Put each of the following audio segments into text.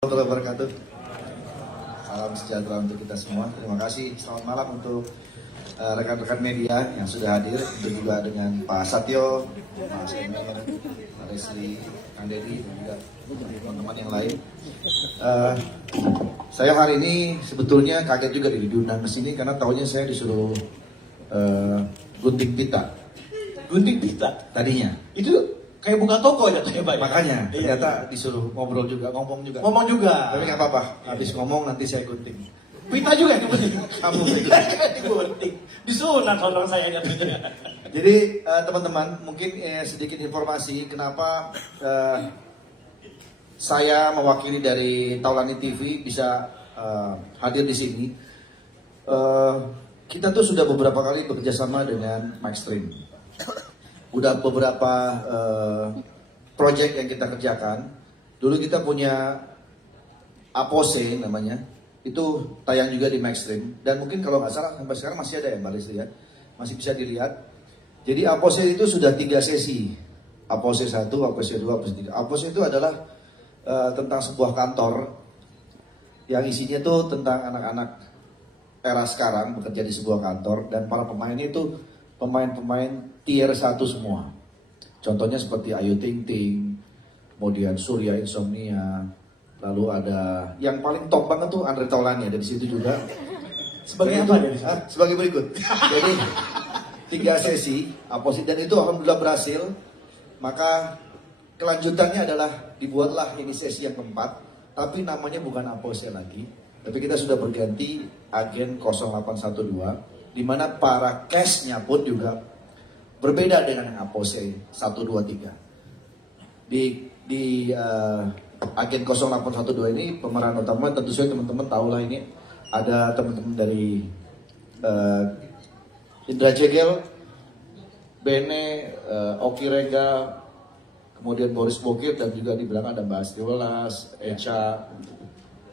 Warahmatullahi wabarakatuh. Salam sejahtera untuk kita semua. Terima kasih. Selamat malam untuk rekan-rekan media yang sudah hadir. Itu juga dengan Pak Satyo, Mas Emir, Pak Leslie, Kang Deddy, dan juga teman-teman yang lain. Saya hari ini sebetulnya kaget juga diundang ke sini karena tahunya saya disuruh gunting pita. Gunting pita? Tadinya. Itu kayak buka toko aja kayak Pak. Makanya iya. ternyata disuruh ngobrol juga, ngomong juga. Ngomong juga. Tapi nggak apa-apa. Habis ngomong nanti saya gunting. Pita juga yang gunting. Kamu itu. Gunting. Disunat orang saya jatuhnya. Jadi teman-teman mungkin sedikit informasi kenapa saya mewakili dari Taulani TV bisa hadir di sini. Kita tuh sudah beberapa kali bekerjasama dengan Maxstream. Udah beberapa project yang kita kerjakan. Dulu kita punya Apose namanya. Itu tayang juga di Maxstream. Dan mungkin kalau nggak salah sampai sekarang masih ada ya Mbak Leslie ya. Masih bisa dilihat. Jadi Apose itu sudah 3 sesi. Apose 1, Apose 2, Apose 3. Apose itu adalah tentang sebuah kantor yang isinya tuh tentang anak-anak era sekarang bekerja di sebuah kantor. Dan para pemainnya itu pemain-pemain tier 1 semua. Contohnya seperti Ayu Ting Ting, kemudian Surya Insomnia, lalu ada yang paling top banget tuh Andre Taulani ada di situ juga. Sebagai apa dia? Sebagai berikut. Jadi 3 sesi Apose dan itu alhamdulillah berhasil. Maka kelanjutannya adalah dibuatlah ini sesi yang keempat, tapi namanya bukan Apose lagi, tapi kita sudah berganti Agen 0812. Di mana para cast-nya pun juga berbeda dengan yang Apose 1, 2, 3. Di Agen 0812 ini pemeran utama tentu saja teman-teman tahu lah, ini ada teman-teman dari Indra Jegel, Bene, Oki Rega, kemudian Boris Bokir, dan juga di belakang ada Mbak Astri Welas, Echa,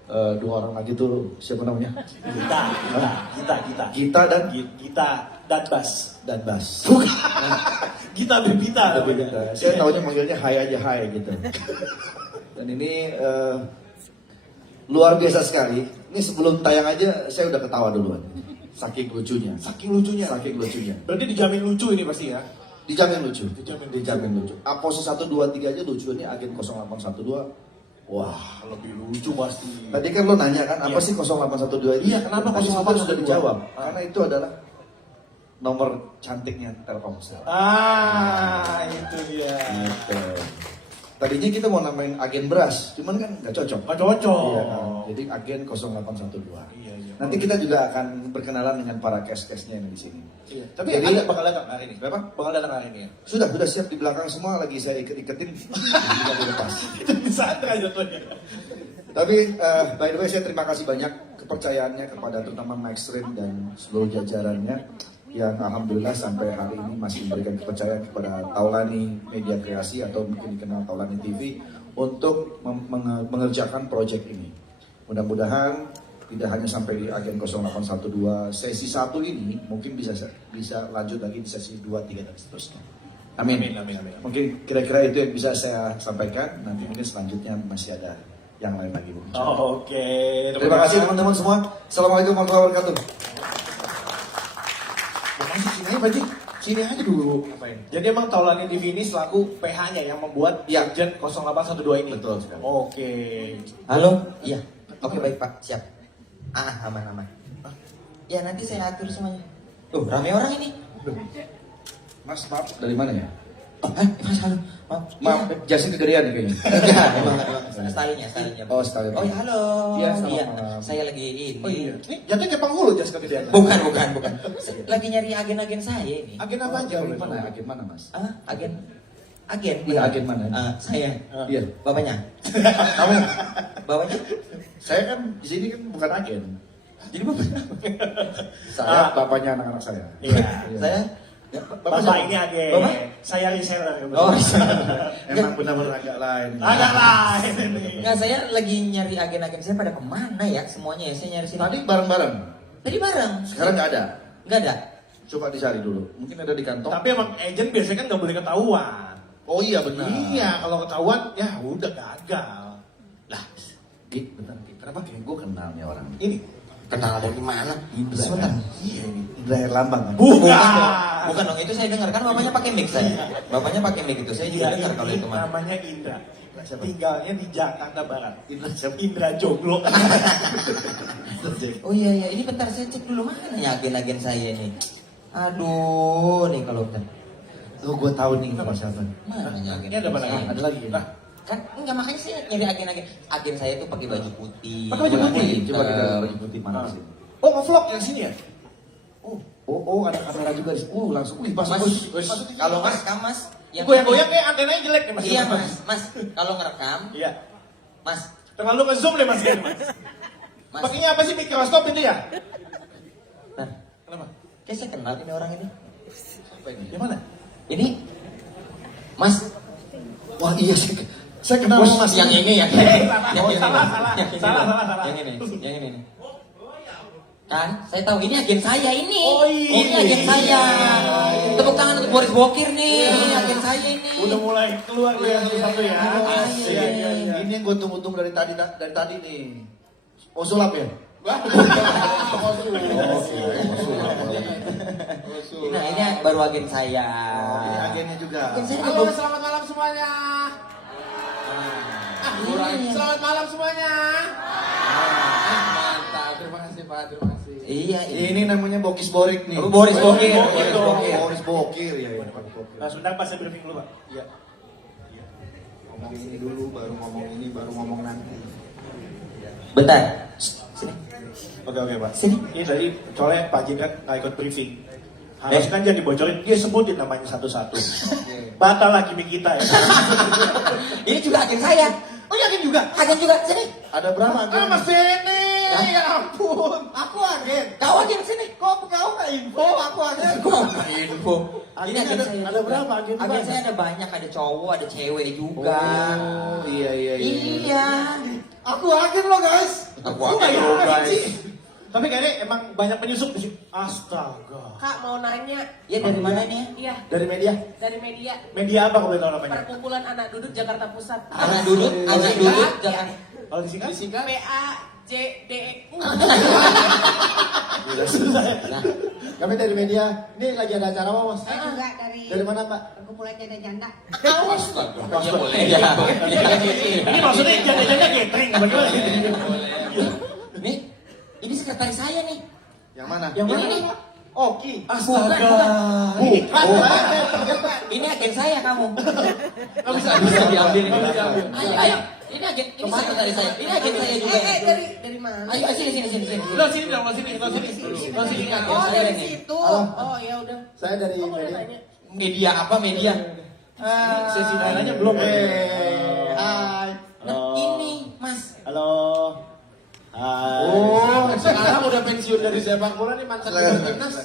2 orang lagi tuh siapa namanya? Gita dan Bas. Bukan. Gita Bebita. Saya tahunya manggilnya Hai aja Hai gitu. Dan ini luar biasa sekali. Ini sebelum tayang aja saya udah ketawa duluan. Saking lucunya. Saking lucunya. Berarti dijamin lucu ini pasti ya? Dijamin lucu. Apose 1, 2, 3 aja lucunya. Agen 0812. Wah, lebih lucu pasti. Tadi kan lo nanya kan, apa sih 0812 ini? Iya, kenapa Tadi 0812? sudah dijawab. Karena itu adalah nomor cantiknya Telkomsel. Itu dia. Gitu. Tadinya kita mau namain Agen Beras, cuman kan nggak cocok. Nggak cocok. Iya, jadi Agen 0812. Iya. Nanti kita juga akan berkenalan dengan para cast-castnya yang di sini. Iya. Tapi jadi, bakal datang hari ini. Berapa? Bakal datang hari ini ya? Sudah siap di belakang semua, lagi saya iketin. Tidak dilepas. Itu bisa aja tuh. Tapi by the way saya terima kasih banyak kepercayaannya kepada terutama Maxstream dan seluruh jajarannya yang alhamdulillah sampai hari ini masih memberikan kepercayaan kepada Taulani Media Kreasi atau mungkin dikenal Taulani TV untuk mengerjakan proyek ini. Mudah-mudahan tidak hanya sampai di Agen 0812 sesi 1 ini, mungkin bisa lanjut lagi di sesi 2, 3 dan seterusnya. Amin. Mungkin kira-kira itu yang bisa saya sampaikan. Nanti mungkin selanjutnya masih ada yang lain lagi. Oke. Terima kasih teman-teman semua. Assalamualaikum warahmatullahi wabarakatuh. Masuk sini aja Pak Ji. Sini aja dulu. Ngapain? Jadi emang Taulani TV ini selaku PH-nya yang membuat Agen 0812 ini. Betul sekali. Oke. Halo? Iya. Oke baik Pak, siap. Aman. Ya nanti saya atur semuanya. Tuh, rame orang ini. Mas, maaf, dari mana ya? Mas, halo. Maaf, jasnya kegedean nih kayaknya. Enggak, emang stylenya. Oh, style. Oh ya halo. Iya, selamat malam. Saya lagi ini. Oh iya. Ini jatuhnya Jepang hulu jas kegedean. Bukan. Lagi nyari agen-agen saya ini. Agen apa aja? Agen mana, Mas? Agen. Iya, agen mana? Saya. Iya. Bapaknya. Kamu? Bapaknya? Saya kan di sini kan bukan agen. Jadi bapaknya. Saya bapaknya anak-anak saya. Iya. Saya. Bapak ini agen. Bapak? Saya reseller. Oh, Emang benar-benar agak lain. Agak lain ini. Enggak, saya lagi nyari agen-agen saya pada kemana ya semuanya ya. Saya nyari sini. Tadi bareng-bareng. Tadi bareng. Sekarang nggak ada. Nggak ada. Coba dicari dulu. Mungkin ada di kantong. Tapi emang agent biasanya kan nggak boleh ketahuan. Oh iya benar. Iya, kalau ketahuan ya udah gagal. Lah, Bentar, kenapa kayak gue kenal nih orang? Ini. Kenal dari mana? Indra, Sebentar. kan? Iya ini. Indra Herlambang kan? Bukan dong. Bukan dong, itu saya dengar kan bapaknya pakai mic saya. Bapaknya pakai mic itu. Saya juga Iya, dengar kalau ini itu mah. namanya Indra. Tinggalnya di Jakarta Barat. Indra siapa? Indra Joglo. Oh iya, ini bentar saya cek dulu mana ya agen-agen saya nih. Aduh, nih kalau bentar. Oh gue tahu nih nama siapa. Mana ya agen? Ini ada mana lagi? Ada lagi. Nah, Kan enggak, makanya saya nyari agen-agen. Agen saya tuh pakai baju putih. Pakai baju putih? warna Coba kita hitam. baju putih mana sih? oh nge-vlog yang sini ya? Oh ada kamera juga di sini. Langsung. Wih pas Mas, bagus. kalau mas, mas, Goyang-goyang kayak antenanya jelek nih mas. Iya mas, kalau ngerekam, Iya. mas, Terlalu nge-zoom deh mas. Mas. mas. Pakainya apa sih mikroskop itu ya? Nah, Kenapa? kayak saya kenal ini orang ini. Siapa ini? Yang mana? Ini, mas, Wah iya sih. Saya kenal Bos, sama Mas yang ini ya. Oh, salah. Yang ini nih. Kan, saya tahu ini agen saya ini. Oh, iya. Ini agen saya. Tepuk tangan untuk Boris Bokir nih, agen saya ini. Udah mulai keluar tuh yang satu-satu ya. Asik. Iya. Ini yang gue tunggu-tunggu dari tadi nih. Oh sulap ya? Nah, ini baru agen saya. Ini agennya juga. Agen saya Halo, juga. selamat malam semuanya. Iya. Selamat malam semuanya. Mantap, terima kasih Pak, terima kasih. Iya, Ini namanya Bokis Borik nih. Oh, Boris Bokir. Boris Bokir. Boris Bokir ya. Pak Bokir. Nah, sudah pas saya briefing dulu pak. Iya. Ngomong ini dulu, baru ngomong ini, baru ngomong nanti. Bentar. Sini. Oke pak. Sini. Ini tadi soalnya Pak Jin kan nggak ikut briefing. Harus kan jangan dibocorin, dia sebutin namanya satu-satu. Batal lagi gimmick kita ya. Ini juga agen saya. Oh yakin juga? Agen juga sini. Ada berapa agen? Mas Bene, Hah? ya ampun. Aku agen. Kau agen sini. Kok kau nggak info? Aku agen. Kok nggak info? Ini agen saya. Ada berapa agen? Agen saya ada banyak, ada cowok, ada cewek juga. Oh iya. Iya. Aku agen loh guys. Aku Kok agen nggak loh, yakin guys. sih? Tapi kayaknya emang banyak penyusup di sini. Astaga. Kak mau nanya. Ya dari mana nih? Iya, Dari media? dari media. Media apa kalau boleh tahu namanya? Perkumpulan Anak Duduk Jakarta Pusat. Anak duduk, jangan. Kalau disingkat? PAJDE. Nah, Kami dari media, ini lagi ada acara apa mas? Saya juga dari Dari mana pak? perkumpulan janda-janda. ya boleh ya. Ini maksudnya janda-janda catering bagaimana? Ini sekretaris saya nih. Yang mana? Yang mana? Ini. Oki. Bukan. Ini agen saya kamu. Nggak bisa diambil. Nggak bisa diambil. Ayo. Ini agen, ini sekretaris saya. Ini agen saya juga. Dari mana? Ayo sini. Lo sini dong, lo sini. Ini agen Oh saya dari nih. situ. Halo. Oh ya udah. Saya dari Oh boleh media. tanya. Media apa media? Sesi dananya belum. Hai. Nah, ini Mas. Halo. Hai. Oh sekarang udah pensiun dari sepak bola nih mantan timnas.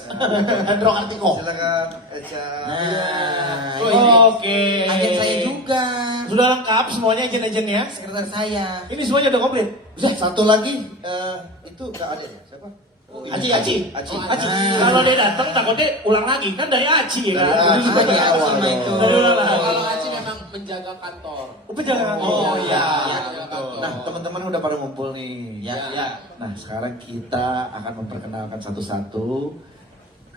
Hendro Kartiko. Silakan Eca. Nah, Oh, ini oke. agen saya juga. Sudah lengkap semuanya agen-agennya. Sekretaris saya. Ini semuanya udah komplit. Satu lagi itu Kak Ade ya? Siapa? Aci. Aci. Kalau dia datang takutnya ulang lagi kan dari Aci ya kan. Dari awal. itu. Dari ulang lagi. Kalau Aci memang penjaga kantor. Penjaga kantor. Oh, iya. Nah, teman-teman udah pada ngumpul nih. Ya. Nah, sekarang kita akan memperkenalkan satu-satu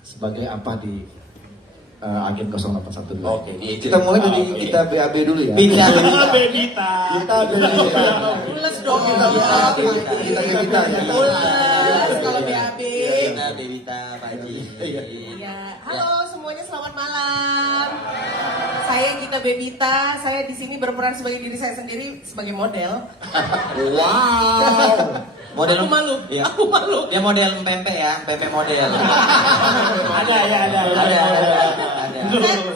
sebagai apa di agen 081 dulu. Oke, Kita mulai dari kita BAB dulu ya. Beda. Bebita. Kita dari Pules dong. kita ya. Pules kalau BAB. Bebita, Bebita, Pak Haji. Iya. Halo semuanya selamat malam. Saya Gita Bebita. Saya di sini berperan sebagai diri saya sendiri sebagai model. Wow. Model Aku malu. Iya. Aku malu. Dia model pempek ya, pempek model. Ada.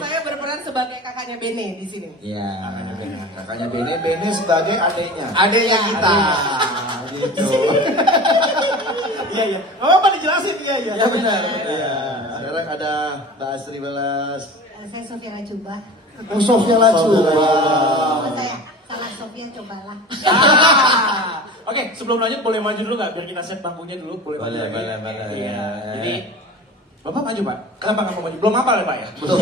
Saya berperan sebagai kakaknya Bene di sini. Iya. Kakaknya Bene sebagai adeknya. Adanya kita. Gitu. Iya. Gak apa-apa dijelasin. Iya. Ya benar. Iya. Sekarang ada Mbak Asri Belas. Saya Sofia Lacuba. Oh, Sofia Lacuba. Oh, saya salah Sofia cobalah. Oke, sebelum lanjut boleh maju dulu nggak? Biar kita set bangkunya dulu. Boleh maju lagi? Boleh. Iya. Jadi, Bapak maju Pak. Kenapa nggak mau maju? Belum hafal ya Pak ya? Betul.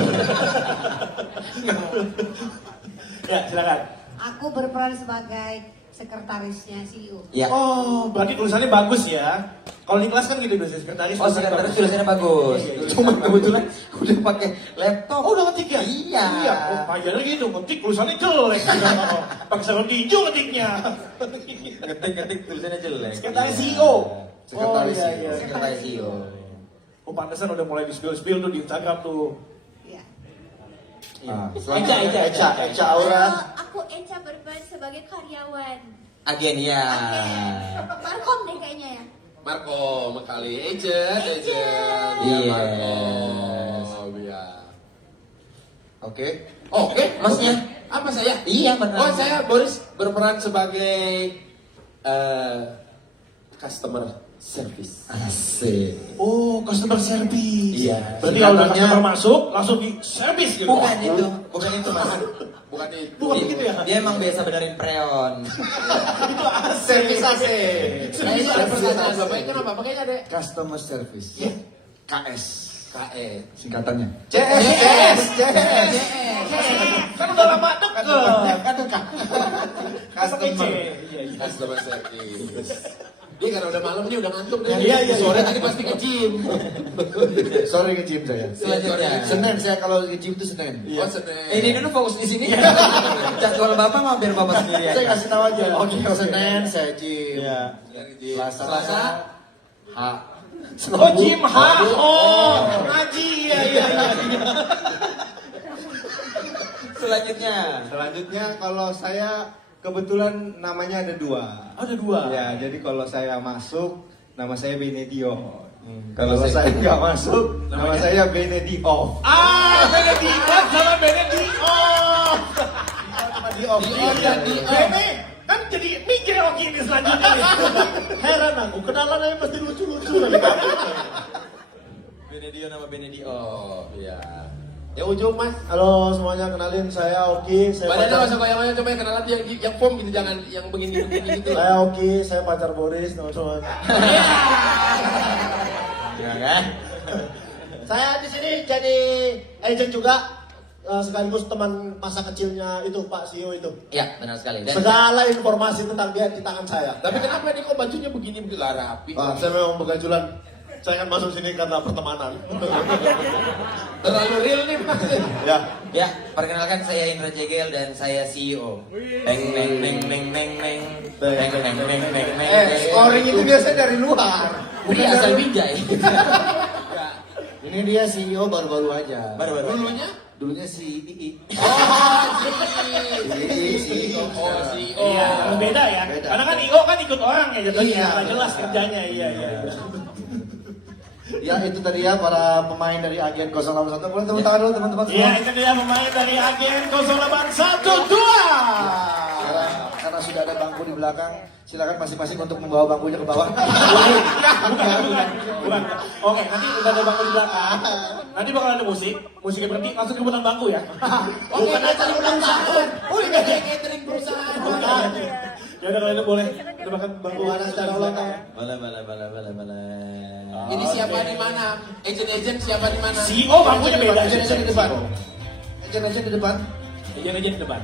Ya, silakan. Aku berperan sebagai sekretarisnya CEO. Ya. Oh, berarti tulisannya bagus ya. Kalau di kelas kan gitu biasanya sekretaris. Oh, sekretaris tulisannya bagus. Iya, iya. Cuma kebetulan udah pakai laptop. Oh, udah ngetik ya? Iya. Iya, oh, payahnya gitu, ngetik tulisannya jelek. Pakai sarung hijau ngetiknya. Ngetik tulisannya jelek. Sekretaris CEO. Sekretaris oh, iya, CEO. iya. Sekretaris CEO. Oh, pantesan udah mulai di-spill tuh di Instagram tuh. Iya. Ah, Eca Aura. Aku Eca berperan sebagai karyawan. Agen ya. Markom deh kayaknya ya. Marco kali agent. Yes. Marco. Ya. Oke. Oke, Masnya? Apa saya? Iya, benar. Oh, saya Boris berperan sebagai customer service. Asik. Oh, customer service. Iya. Berarti kalau udah Singkatannya- customer masuk, langsung di service gitu. Bukan itu, bukan itu mas. Bukan itu. Bukan begitu ya? Dia emang biasa benerin preon. Itu AC. Service AC. Saya ada pertanyaan, bapaknya apa? Bapaknya ada Customer Service. KS. KE. Singkatannya. CS. Kan udah lama deket. Customer. Iya, iya. Customer service. Dia karena udah malam nih udah ngantuk deh. Iya, iya, Sore iya. tadi pasti ke gym. Sorry ke gym saya. Selanjutnya. Senin saya kalau ke gym itu Senin. Oh, Senin. Ini dulu fokus di sini. Jadwal bapak mampir bapak sendiri Saya aja. kasih tahu aja. Oke, Senin saya gym. Iya. Selasa. H. Oh, gym H. Oh, ngaji. Iya, iya, iya. Selanjutnya. Selanjutnya kalau saya kebetulan namanya ada dua. Ada dua. Ya, jadi kalau saya masuk nama saya Benedio. Kalau saya nggak masuk nama Namanya? saya Benedio. Ah, Benedict sama Benedict. Oh. Di off. Bene, kan jadi mikir oke ini selanjutnya. Heran aku, kenalan aja pasti lucu-lucu lagi. Benedio nama Benedio. Oh, iya. Ya ujung mas. Halo semuanya, kenalin saya Oki. Saya Badannya pacar, masa goyang-goyang coba yang kenalan yang form gitu, jangan yang begini-begini gitu. saya Oki, saya pacar Boris, teman-teman. Ya kan? Saya di sini jadi agent juga, sekaligus teman masa kecilnya itu Pak CEO itu. Iya, benar sekali. Dan Segala informasi tentang dia di tangan saya. Tapi kenapa nih kok bajunya begini lah rapi? Pak, saya memang begajulan. Saya kan masuk sini karena pertemanan. Terlalu real nih mas. Ya, ya, perkenalkan saya Indra Jegel dan saya CEO. Neng neng neng neng neng neng neng neng neng neng neng. scoring itu biasanya dari luar. Bukan asal Binjai. Ini dia CEO baru-baru aja. Baru-baru. Dulunya? Dulunya si II. Oh, Iya, beda ya. Beda. Karena kan IO kan ikut orang ya jatuhnya, Iya, nggak jelas betul. kerjanya. Iya, iya. Ya itu tadi ya para pemain dari Agen 081. Boleh tepuk tangan dulu teman-teman semua. Iya, itu dia pemain dari Agen 081 Karena sudah ada bangku di belakang, silakan masing-masing untuk membawa bangkunya ke bawah. Bukan. Oke, nanti udah ada bangku di belakang. Nanti bakal ada musik. Musiknya berhenti, langsung kebutan bangku ya. Oke, catering perusahaan. Oh, ini catering perusahaan. Ya udah kalau itu boleh. Kita makan bangku Ada secara ulang tahun. Bala. Ini siapa di mana? Agent-agent siapa di mana? CEO bangkunya beda. Agen-agen di depan. Agen-agen di depan. Aja di depan.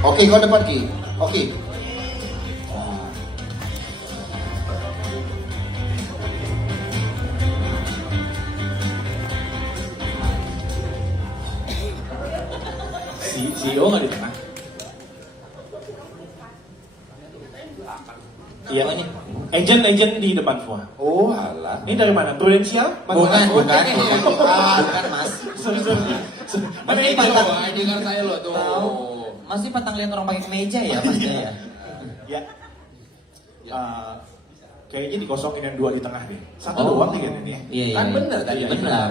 Oke, kau depan Ki. Oke. CEO nggak di tengah? Iya, Oh, ini. agent di depan semua. Oh, alah. Ini dari mana? Prudensial? Bukan, Mas. Sorry. Mana Ini ini? patah. ID card saya loh tuh. Tahu. Masih patang lihat orang pakai kemeja ya, Masnya ya. Ya. Kayaknya dikosongin yang dua di tengah deh. Satu Oh. doang nih kan ini. Iya, iya. Kan bener tadi. Benar.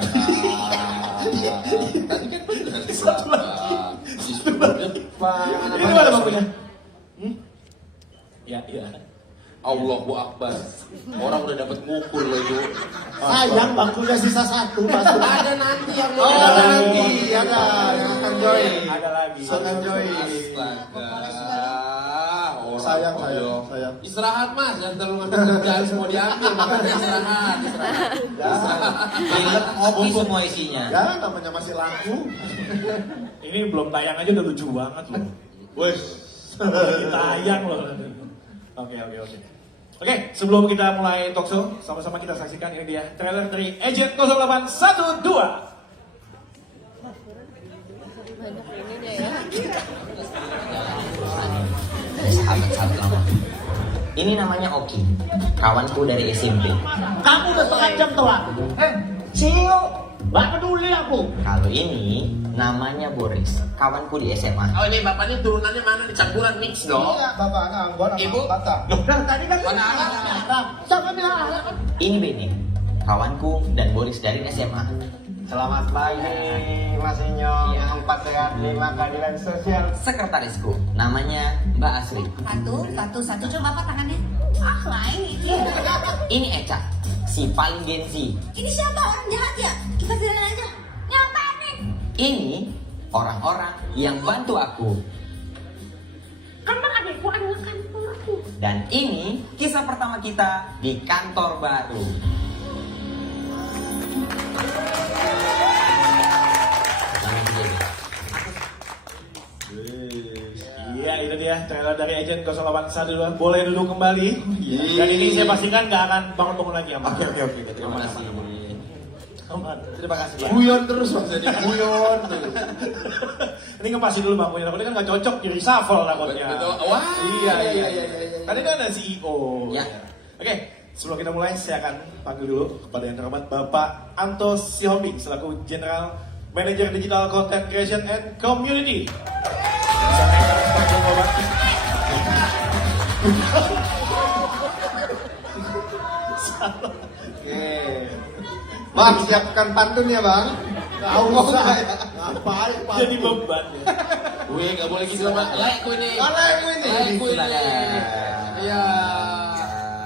Tadi kan bener. Satu lagi. Pak, Ini mana bangkunya? Ya, iya. Allahu Akbar. Orang udah dapat ngukur loh itu. sayang bangkunya sisa satu. Masuk. Ada nanti yang Oh, ada nanti. Ada yang akan join. Ada lagi. Akan join. Astaga. Orang sayang. Istirahat mas, jangan terlalu ngambil kerjaan semua diambil, makanya istirahat. Film oke semua isinya. Ya, namanya masih laku. Ini belum tayang aja udah lucu banget loh. Wes. Tayang loh. Oke. Oke, sebelum kita mulai talkshow, sama-sama kita saksikan ini dia trailer dari Agent 0812. Sahabat-sahabat lama. Ini namanya Oki, kawanku dari SMP. Kamu udah setengah jam telat. Sini yuk. Gak peduli aku. Kalau ini namanya Boris, kawanku di SMA. Oh ini bapak ini turunannya mana? Di campuran mix dong. Iya, bapaknya Anggon sama Ibu? Bata. Nah, tadi kan Mana Alam? Siapa bilang Alam? Ini Beni, kawanku dan Boris dari SMA. Selamat pagi, Mas Inyo. 4 sehat 5 keadilan sosial. Sekretarisku, namanya Mbak Asri. Satu. Coba apa tangannya? Ah, lain ini. Ini Eca, si paling Gen Z. Ini siapa orang jahat ya? Kita jalan aja. Ngapain nih? Ini orang-orang yang bantu aku. Kan adikku adalah kantorku. Dan ini kisah pertama kita di kantor baru. Iya, itu dia trailer dari Agent 0812. Boleh duduk kembali. Dan ini saya pastikan nggak akan bangun-bangun lagi ya, Mas. Oke, terima kasih. Aman. Terima kasih, Pak. Guyon terus Bang, jadi guyon. Ini ngepasin dulu Bang, ini kan nggak cocok jadi reshuffle takutnya. Betul. Wah. Iya. Tadi kan ada CEO. Ya. Oke, sebelum kita mulai saya akan panggil dulu kepada yang terhormat Bapak Anto Sihombing selaku General Manager Digital Content Creation and Community. Bang, siapkan pantun ya Bang. Gak usah. Ngapain, Pak? Jadi beban ya. Wih, gak boleh gitu sama. Like ku ini. Like ku ini. Like ku ini. Silakan. Iya.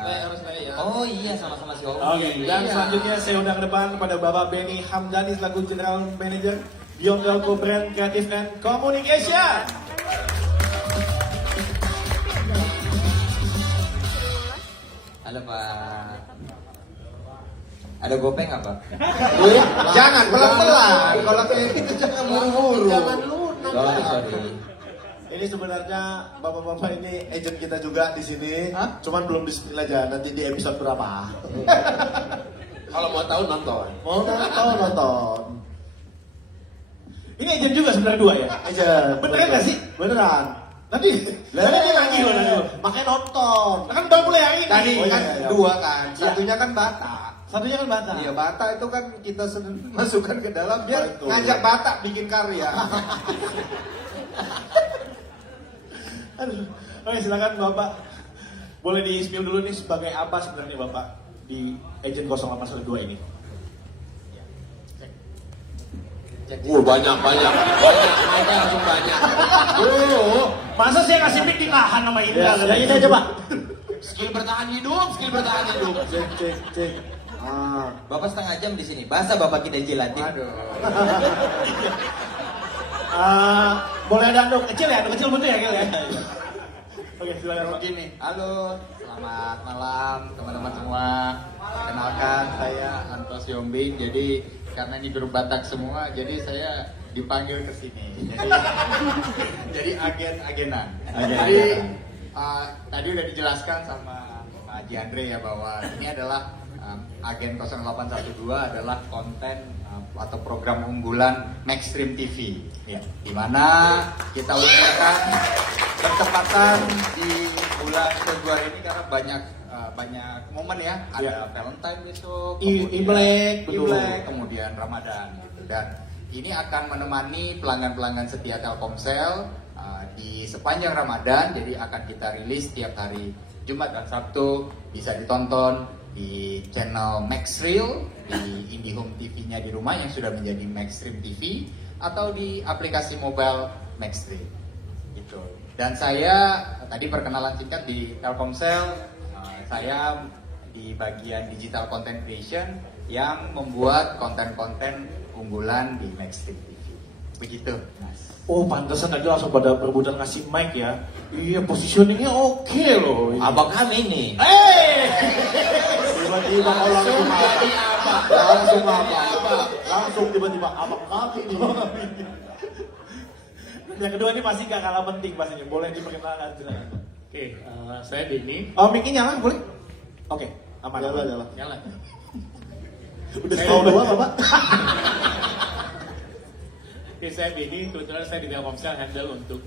Like harus like ya. Oh iya, sama-sama si Om. Oke, dan Iya. selanjutnya saya undang ke depan kepada Bapak Benny Hamdani selaku General Manager Beyond Telco Brand Creative and Communication. Halo Pak. Ada gopeng nggak Pak? Jangan pelan-pelan. Kalau kayak gitu jangan buru-buru. Jangan lunak. Sorry. Ini sebenarnya bapak-bapak ini agent kita juga di sini. Cuman belum di-spill aja. Nanti di episode berapa? Kalau mau tahu nonton. Mau nonton. Ini agent juga sebenarnya dua ya? Agent. Beneran nggak sih? Beneran. Tadi dia lagi loh. Makanya nonton. Nah, kan baru mulai hari ini. Tadi Oh, iya, kan iya. dua kan. Satunya kan Bata. Satunya kan Batak. Iya, Bata itu kan kita masukkan ke dalam biar Betul. ngajak Bata bikin karya. Aduh. Oke, silakan Bapak. Boleh di-spill dulu nih sebagai apa sebenarnya Bapak di Agent 0812 ini? Banyak, langsung banyak. Masa saya kasih mic di lahan sama Indra? Ya, ini aja, Pak. Skill bertahan hidup. Cek. Bapak setengah jam di sini. Bahasa Bapak kita jilatin. Boleh ada anduk kecil ya? Anduk kecil betul ya, Gil ya? Oke, silakan Pak. Begini, halo, selamat malam teman-teman semua. Kenalkan saya Anto Siombing. Jadi karena ini grup Batak semua, jadi saya dipanggil ke sini. Jadi agen-agenan. Jadi tadi udah dijelaskan sama Pak Haji Andre ya bahwa ini adalah Agen 0812 adalah konten atau program unggulan Maxstream TV, ya, di mana kita luncurkan bertepatan di bulan Februari ini karena banyak momen ya, ada Valentine besok, Imlek, betul. kemudian Ramadan, gitu. Dan ini akan menemani pelanggan-pelanggan setia Telkomsel di sepanjang Ramadan. Jadi akan kita rilis tiap hari Jumat dan Sabtu, bisa ditonton di channel Maxreel, di IndiHome TV-nya di rumah yang sudah menjadi Maxstream TV, atau di aplikasi mobile Maxstream gitu. Dan saya tadi perkenalan singkat di Telkomsel, saya di bagian digital content creation yang membuat konten-konten unggulan di Maxstream TV. Begitu. Oh, pantesan tadi langsung pada perebutan ngasih mic ya. Iya, positioningnya oke loh. Abang kami nih. Tiba-tiba orang langsung apa? Langsung apa? Langsung tiba-tiba abang kami nih. Yang kedua ini pasti gak kalah penting pastinya. Boleh diperkenalkan silakan. Oke, saya Denny. Oh, mic-nya nyala boleh? Oke, aman. Nyala. Nyala. Udah tahu doang Bapak. Oke, saya Denny. Kebetulan saya di Telkomsel handle untuk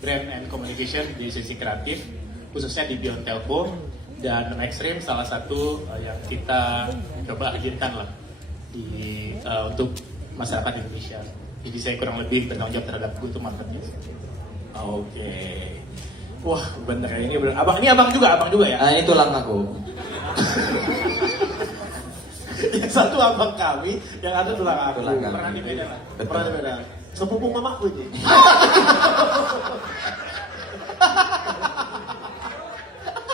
brand and communication di sisi kreatif, khususnya di Beyond Telco dan Maxstream salah satu yang kita coba hadirkan lah di untuk masyarakat Indonesia. Jadi saya kurang lebih bertanggung jawab terhadap go-to marketnya. Oke. Wah, bener ya ini bener. Abang juga ya? Nah, ini tulang aku. Yang satu abang kami, yang ada tulang aku. Tulang kami. Pernah beda lah. Betul. Pernah beda. Sepupu mamaku ini.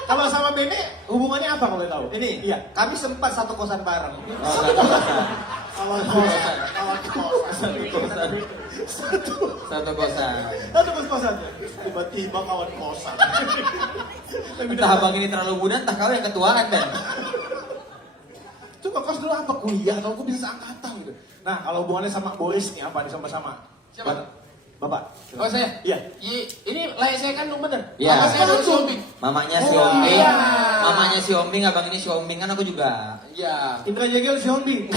Kalau sama Bene hubungannya apa kalau tahu? Ini, Iya. kami sempat satu kosan bareng. Kawan kosan. Satu kosan. Satu kos-kosan. Tiba-tiba kawan kosan. Entah abang ini terlalu muda, entah kau yang ketuaan Ben. Coba kos dulu apa kuliah kalau aku bisa seangkatan gitu. Nah, kalau hubungannya sama Boris nih apa nih sama-sama? Siapa? Bapak. Oh saya? Iya. Ini layak saya kandung bener. Iya. Mama saya dari suami. Mamanya si Oh, Ombing. iya. Mamanya si Ombing, abang ini si Ombing kan aku juga. Iya. Indra Jegel si Hondi.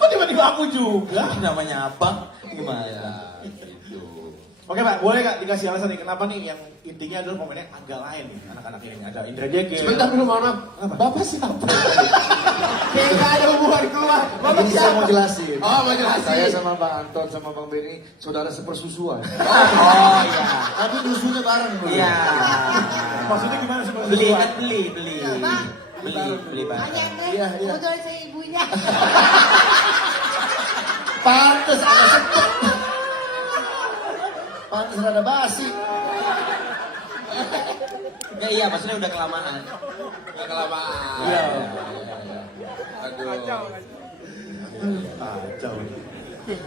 Kok tiba-tiba aku juga? Namanya abang Iya. gimana? Oke Pak, boleh Kak dikasih alasan nih kenapa nih yang intinya adalah komennya agak lain nih anak-anak ini. Ada Indra Jegel. Sebentar dulu mohon maaf. Bapak siapa? Kayak gak ada hubungan keluar. Bapak Ini saya mau siapa? jelasin. Oh, mau jelasin. Saya sama Bang Anton sama Bang Benny saudara sepersusuan. Oh iya. Tapi dusunya bareng. dulu. Iya. Maksudnya gimana sih? Beli kan beli. Bang. Beli Hanya barang. Andre, Iya. kebetulan saya ibunya. Pantes ada sepet. Pantes ada basi. Ya iya, maksudnya udah kelamaan. Udah kelamaan. Iya. Aduh. Kacau.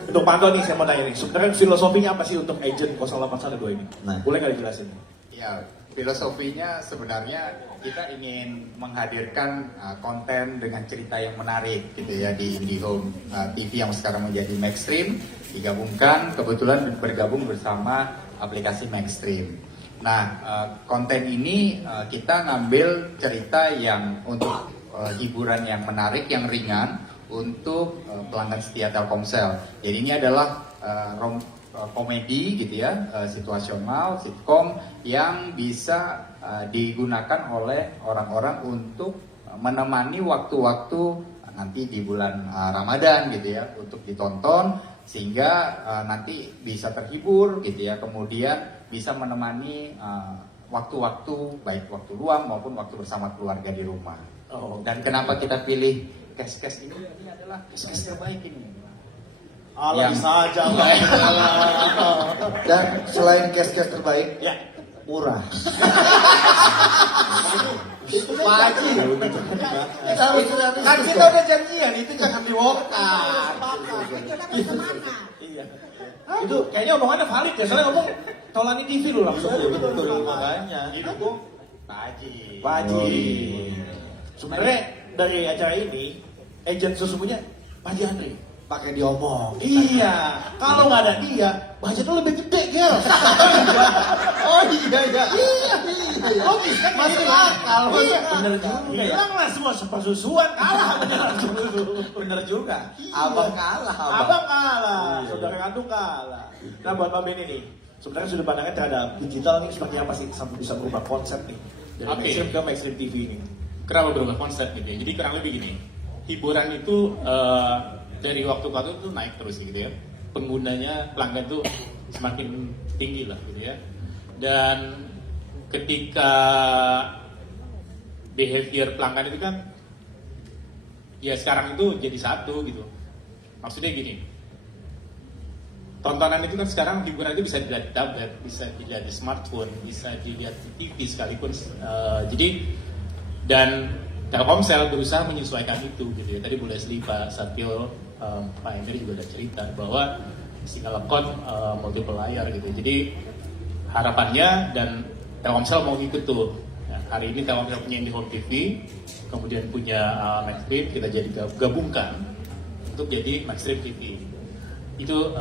Untuk Pak Anton nih saya mau tanya nih, sebenarnya filosofinya apa sih untuk agent 0812 ini? Nah. Boleh nggak dijelasin? Ya, filosofinya sebenarnya kita ingin menghadirkan konten dengan cerita yang menarik gitu ya di IndiHome TV yang sekarang menjadi Maxstream, digabungkan kebetulan bergabung bersama aplikasi Maxstream. Nah, konten ini kita ngambil cerita yang untuk hiburan yang menarik, yang ringan untuk pelanggan setia Telkomsel. Jadi ini adalah komedi gitu ya, situasional, sitkom yang bisa digunakan oleh orang-orang untuk menemani waktu-waktu nanti di bulan Ramadan gitu ya, untuk ditonton sehingga nanti bisa terhibur gitu ya, kemudian bisa menemani waktu-waktu baik waktu luang maupun waktu bersama keluarga di rumah. Oh. Dan kenapa kita pilih cash ini? Ini adalah cash terbaik ini. Alami saja. Dan selain cash-cash terbaik, Ya. murah. Pak Haji. Kan kita udah janjian, itu jangan diwongkar. Iya. Itu kayaknya omongannya valid ya, soalnya ngomong Tolani TV lu langsung. Betul, makanya. Didukung Pak Haji. Pak Haji. Sebenarnya dari acara ini, agent sesungguhnya Pak Haji Andre. Pakai diomong. Iya, kalau nggak ada dia, budgetnya lebih gede, Gel. Oh iya. Logis kan? Masuk akal. Iya. Bener juga ya. Hilanglah semua sepersusuan, kalah beneran. Bener juga. Iya. Abang kalah, Abang kalah, saudara kandung kalah. Nah buat Pak Benny nih, sebenarnya sudut pandangnya terhadap digital ini seperti apa sih sampai bisa berubah konsep nih dari Oke. Maxstream ke Maxstream TV ini? Kenapa berubah konsep gitu ya? Jadi kurang lebih gini, hiburan itu dari waktu ke waktu itu naik terus gitu ya. Penggunanya pelanggan tuh semakin tinggi lah gitu ya. Dan ketika behavior pelanggan itu kan ya sekarang itu jadi satu gitu. Maksudnya gini, tontonan itu kan sekarang hiburan itu bisa dilihat di tablet, bisa dilihat di smartphone, bisa dilihat di TV sekalipun. Jadi dan Telkomsel berusaha menyesuaikan itu gitu ya. Tadi Bu Leslie, Pak Satyo Pak Emir juga udah cerita bahwa single account multiple layar gitu. Jadi harapannya dan Telkomsel mau ikut tuh. Ya, hari ini Telkomsel punya IndiHome TV, kemudian punya Maxstream, kita jadi gabungkan untuk jadi Maxstream TV. Itu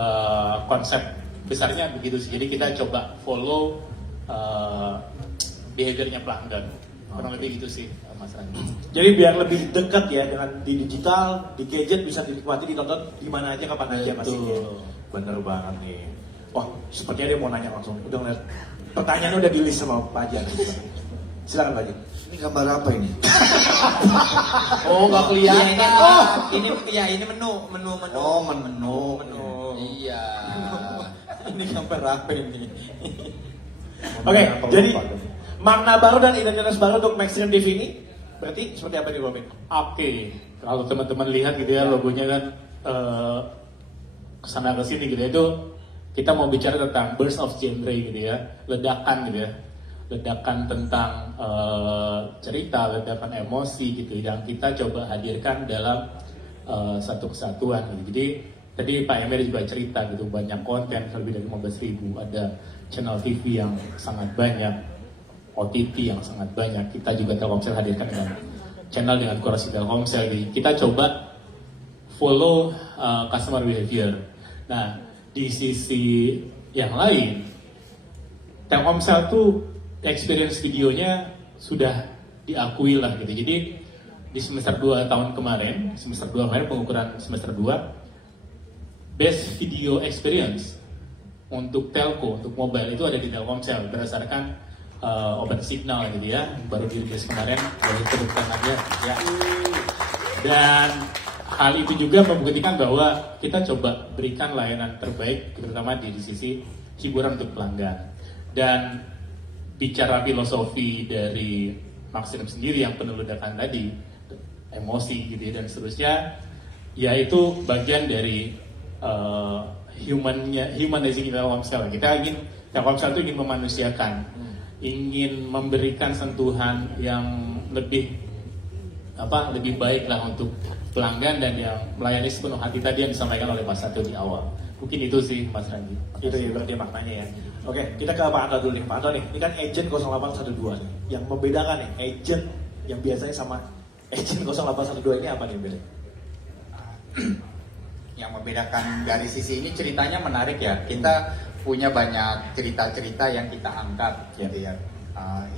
konsep besarnya begitu sih. Jadi kita coba follow behaviornya pelanggan. Kurang lebih gitu sih, Mas Randi. Jadi biar lebih dekat ya dengan di digital, di gadget bisa dinikmati, ditonton di mana aja, kapan aja Mas. Bener banget nih. Wah, sepertinya dia mau nanya langsung. Udah ngeliat pertanyaannya udah di list sama Pak Jan. Silakan Pak Jan. Ini gambar apa ini? Oh, nggak kelihatan. Oh, ini menu. Oh, menu. Iya. Ini gambar apa ini? Oke, jadi makna baru dan identitas baru untuk Maxstream TV ini berarti seperti apa nih Robin? Oke, kalau teman-teman lihat gitu ya logonya kan kesana ke sini gitu ya, itu kita mau bicara tentang burst of genre gitu ya, ledakan gitu ya, ledakan tentang cerita, ledakan emosi gitu yang kita coba hadirkan dalam satu kesatuan gitu. Jadi tadi Pak Emir juga cerita gitu, banyak konten lebih dari 15.000, ada channel TV yang sangat banyak, OTT yang sangat banyak. Kita juga Telkomsel hadirkan dengan channel dengan kurasi Telkomsel. Jadi kita coba follow customer behavior. Nah, di sisi yang lain, Telkomsel tuh experience videonya sudah diakui lah gitu. Jadi di semester 2 tahun kemarin, pengukuran semester 2, best video experience untuk telco, untuk mobile itu ada di Telkomsel berdasarkan open signal gitu ya, baru dirilis kemarin, boleh sebutkan aja ya. Dan hal itu juga membuktikan bahwa kita coba berikan layanan terbaik, terutama di sisi hiburan untuk pelanggan. Dan bicara filosofi dari Maxstream sendiri yang penuh ledakan tadi, emosi gitu ya, dan seterusnya, ya itu bagian dari humanizing Telkomsel. Telkomsel itu ingin memanusiakan, ingin memberikan sentuhan yang lebih baik lah untuk pelanggan dan yang melayani sepenuh hati tadi yang disampaikan oleh Pak Satu di awal. Mungkin itu sih Mas Randi. Itu ya berarti maknanya ya. Oke, kita ke Pak Anto dulu nih. Pak Anto nih, ini kan agent 0812 nih. Yang membedakan nih, agent yang biasanya sama agent 0812 ini apa nih beda? Yang membedakan dari sisi ini ceritanya menarik ya. Kita punya banyak cerita-cerita yang kita angkat gitu ya.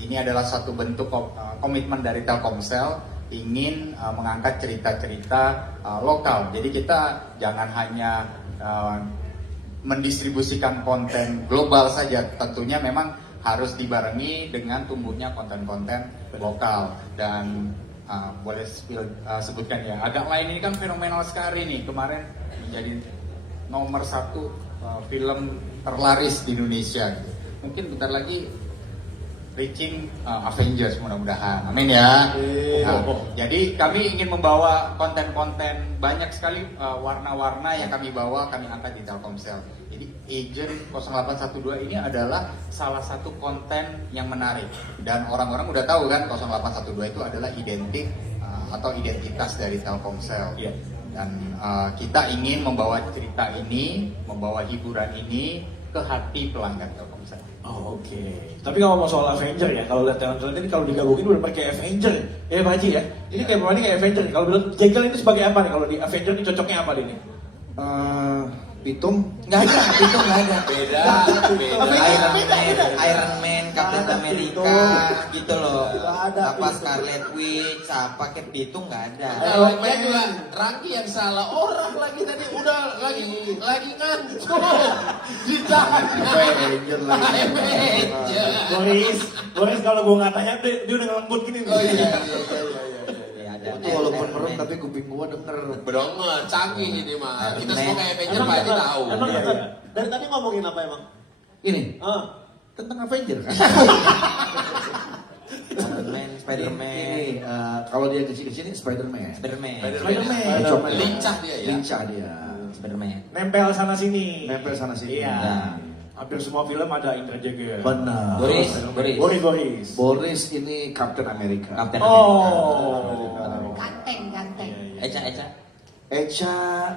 Ini adalah satu bentuk komitmen dari Telkomsel ingin mengangkat cerita-cerita lokal. Jadi kita jangan hanya mendistribusikan konten global saja. Tentunya memang harus dibarengi dengan tumbuhnya konten-konten lokal. Dan boleh sebutkan ya, Agak Lain ini kan fenomenal sekali nih. Kemarin menjadi nomor 1 film terlaris di Indonesia. Mungkin bentar lagi reaching Avengers mudah-mudahan, amin ya. Jadi kami ingin membawa konten-konten banyak sekali warna-warna yang kami bawa, kami angkat di Telkomsel. Jadi Agent 0812 ini adalah salah satu konten yang menarik dan orang-orang udah tahu kan 0812 itu adalah identik atau identitas dari Telkomsel. Dan kita ingin membawa cerita ini, membawa hiburan ini ke hati pelanggan Telkomsel. Oh, oke. Tapi kalau mau soal Avenger ya, kalau lihat Telkomsel ini kalau digabungin udah pakai Avenger ya Pak Haji ya. Ini kayak ini kayak Avenger. Kalau bilang Jegal ini sebagai apa nih? Kalau di Avenger ini cocoknya apa nih? Pitung? Nggak ada, itu nggak ada. Beda. Iron Man, Captain America, gitu loh. Nggak ada, Apa Pitung. Scarlet Witch, apa Cat Pitung nggak ada. Lagian juga Rangki yang salah orang lagi tadi udah lagi ngantuk. Ditahan. Avenger lagi. Boris kalau gue nggak tanya dia udah ngelembut gini. Oh iya. Ya, ada. Itu walaupun merem tapi kuping gua denger. Bener, canggih ini mah. Kita semua kayak Avenger Emang Pak Haji kita- tahu. Emang Iya, kita- iya. dari tadi ngomongin apa emang? Ini tentang Avenger kan? Iron Man, Spider-Man, Ini kalau dia kecil-kecil ini Spider-Man. Spider-Man, Spider-Man. Lincah dia ya. Lincah dia. Spider-Man. Nempel sana sini. Nempel sana sini. Iya. Ya. Hampir semua film ada Indra Jegel. Benar. Boris. Boris ini Captain America. Captain Oh. Ganteng. Eca. Echa,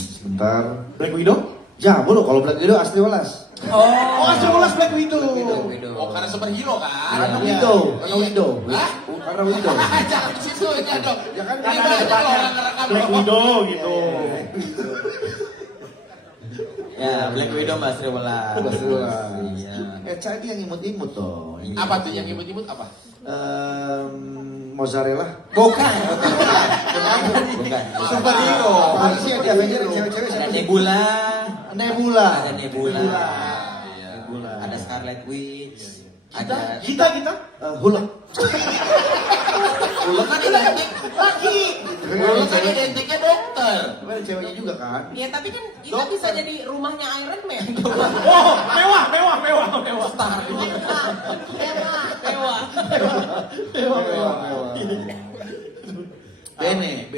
sebentar. Black Widow? Ya, boleh kalau Black Widow Astri Walas. Oh, Astri Walas Black Widow. Oh, karena superhero kan? Karena Iya. Widow, karena Widow. Hah? Karena Widow. Jangan ke situ ya dong. Ya kan Ini Karena banyak depannya loh orang ngerekam Black loh. Widow gitu. Ya, Black Widow Mbak Sri Welas. Astri Walas. Iya. Echa itu yang imut-imut dong. Apa tuh yang imut-imut apa? Mozzarella. Bukan. Superhero. Apa sih yang di Avenger cewek-cewek Ada siapa? Nebula. Nebula. Ada Nebula. Nebula. Ada Scarlet Witch. Kita. Hulk. Lu kan identik lagi. Lu kan identiknya dokter. Tapi ada ceweknya juga kan? Ya tapi kan kita bisa jadi rumahnya Iron Man. Oh, mewah. Mewah. Bene.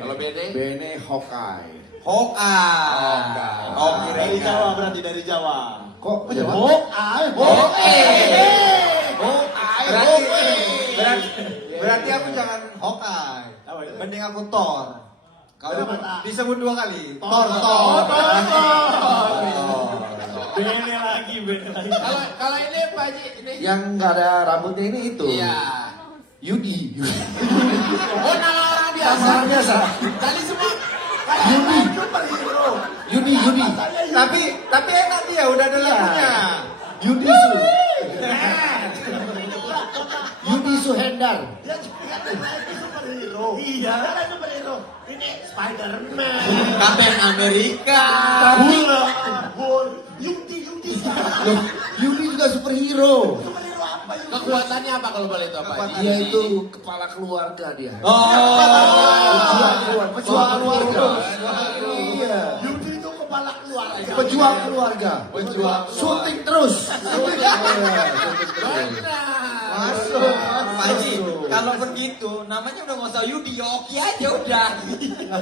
Kalau beda Bene Hawkeye. Hawkeye. Oke, Dari Jawa berarti dari Jawa. Kok Jawa? Berarti aku jangan Hawkeye. Apa itu? Mending aku Thor. Kalau disebut 2 kali. Thor. Bene lagi. kalau ini Pak Haji ini. Yang nggak ada rambutnya ini itu. Iya. Yudi. Oh, nama orang biasa. Orang biasa. Tadi semua Yudi. Tapi enak dia udah ada lagunya. Yudi Su. Yudi Suhendar. Iya, kan superhero. Ini Spider-Man. Kapten Amerika. Bull. Yudi. Yudi juga superhero. Superhero apa Yudi? kekuatannya apa kalau boleh tahu Pak Haji? Dia itu kepala keluarga dia. Oh. Pejuang keluarga. Iya. Yudi itu kepala keluarga. Pejuang keluarga. Syuting terus. Masuk. Pak Haji, kalau begitu namanya udah nggak usah Yudi, Yoki aja udah.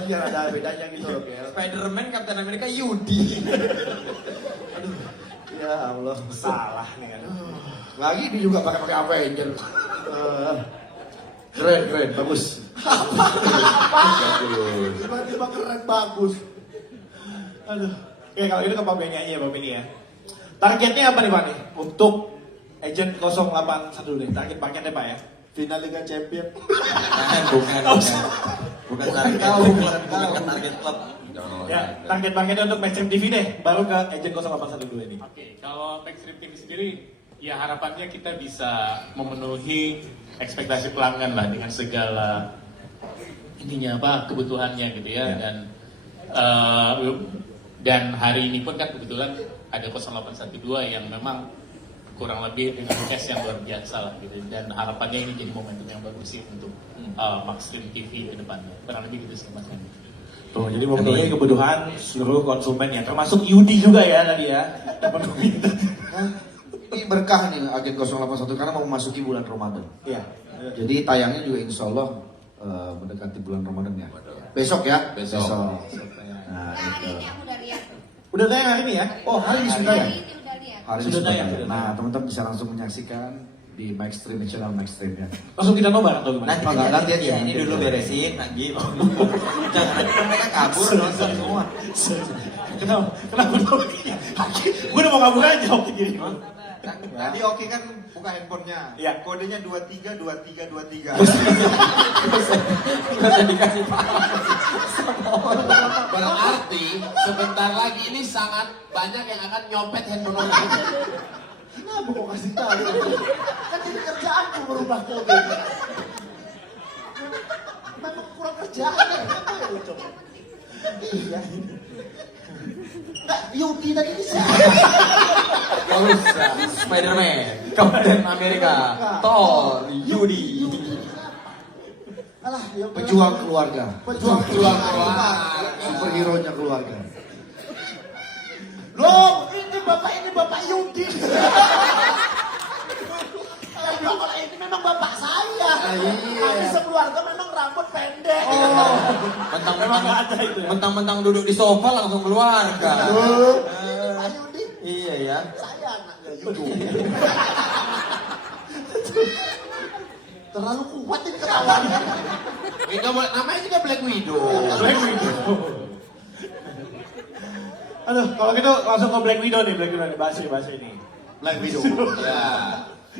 Biar ada bedanya gitu loh, Bel. Spider-Man, Captain America, Yudi. Ya Allah. Salah nih kan. Lagi dia juga pakai Avenger. Keren, bagus. Tiba-tiba keren bagus. Aduh. Oke, kalau itu ke Pak Benny aja ya, Pak Benny ya. Targetnya apa nih Pak nih? Untuk Agent 081 dulu nih. Target paketnya Pak ya. Final Liga Champion. Bukan target klub. Ya, target paketnya untuk Mainstream TV deh. Baru ke Agent 081 dulu ini. Oke, kalau Mainstream TV sendiri, ya harapannya kita bisa memenuhi ekspektasi pelanggan lah dengan segala ininya apa kebutuhannya gitu ya. Dan hari ini pun kan kebetulan ada 0812 yang memang kurang lebih dengan cash yang luar biasa lah gitu. Dan harapannya ini jadi momentum yang bagus sih untuk Mainstream TV ke depannya. Kurang lebih gitu sih Mas Randy. Tuh, jadi memenuhi kebutuhan seluruh konsumen ya, termasuk Yudi juga ya tadi ya. Memenuhi. Ini berkah nih Agen 081 karena mau memasuki bulan Ramadan. Iya. Jadi tayangnya juga insya Allah mendekati bulan Ramadan ya. Besok ya? Besok. Nah, Hari itu. ini aku udah lihat. Udah tayang hari ini ya? Oh, hari ini sudah ya? Hari ini udah lihat. Hari ini Sudah sudah tayang, ya. sudah Nah, tayang. teman-teman bisa langsung menyaksikan di Maxstream, channel Maxstream ya. Langsung kita nobar atau gimana? Nanti Oh, kita nanti aja. ini dulu beresin lagi. Jangan nanti mereka kabur nonton semua. Kenapa dong? Gue udah mau kabur aja Oki gini. Tadi Oki kan buka handphonenya. Iya. Kodenya 232323. Berarti sebentar lagi ini sangat banyak yang akan nyopet handphone orang. Kenapa kok kasih tahu? Kan jadi kerjaanku merubah kode. Memang kurang kerjaan ya. Kenapa ya coba? Iya. Nggak, Yudi tadi ini siapa? Gak usah. Spider-Man, Captain America, Thor, Yudi. Alah, ya Pejuang keluarga. Pejuang keluarga. Superhero-nya keluarga. Loh, ini bapak Yudi. Kalau ini memang bapak saya. Kami sekeluarga memang rambut pendek. Mentang-mentang duduk di sofa langsung keluarga. Pak Yudi, Iya ya. saya anaknya Yudi. Terlalu kuat ini ketawanya. Namanya juga Black Widow. Black Widow. Aduh, kalau gitu langsung ke Black Widow nih, bahasa ini. Black Widow. Ya.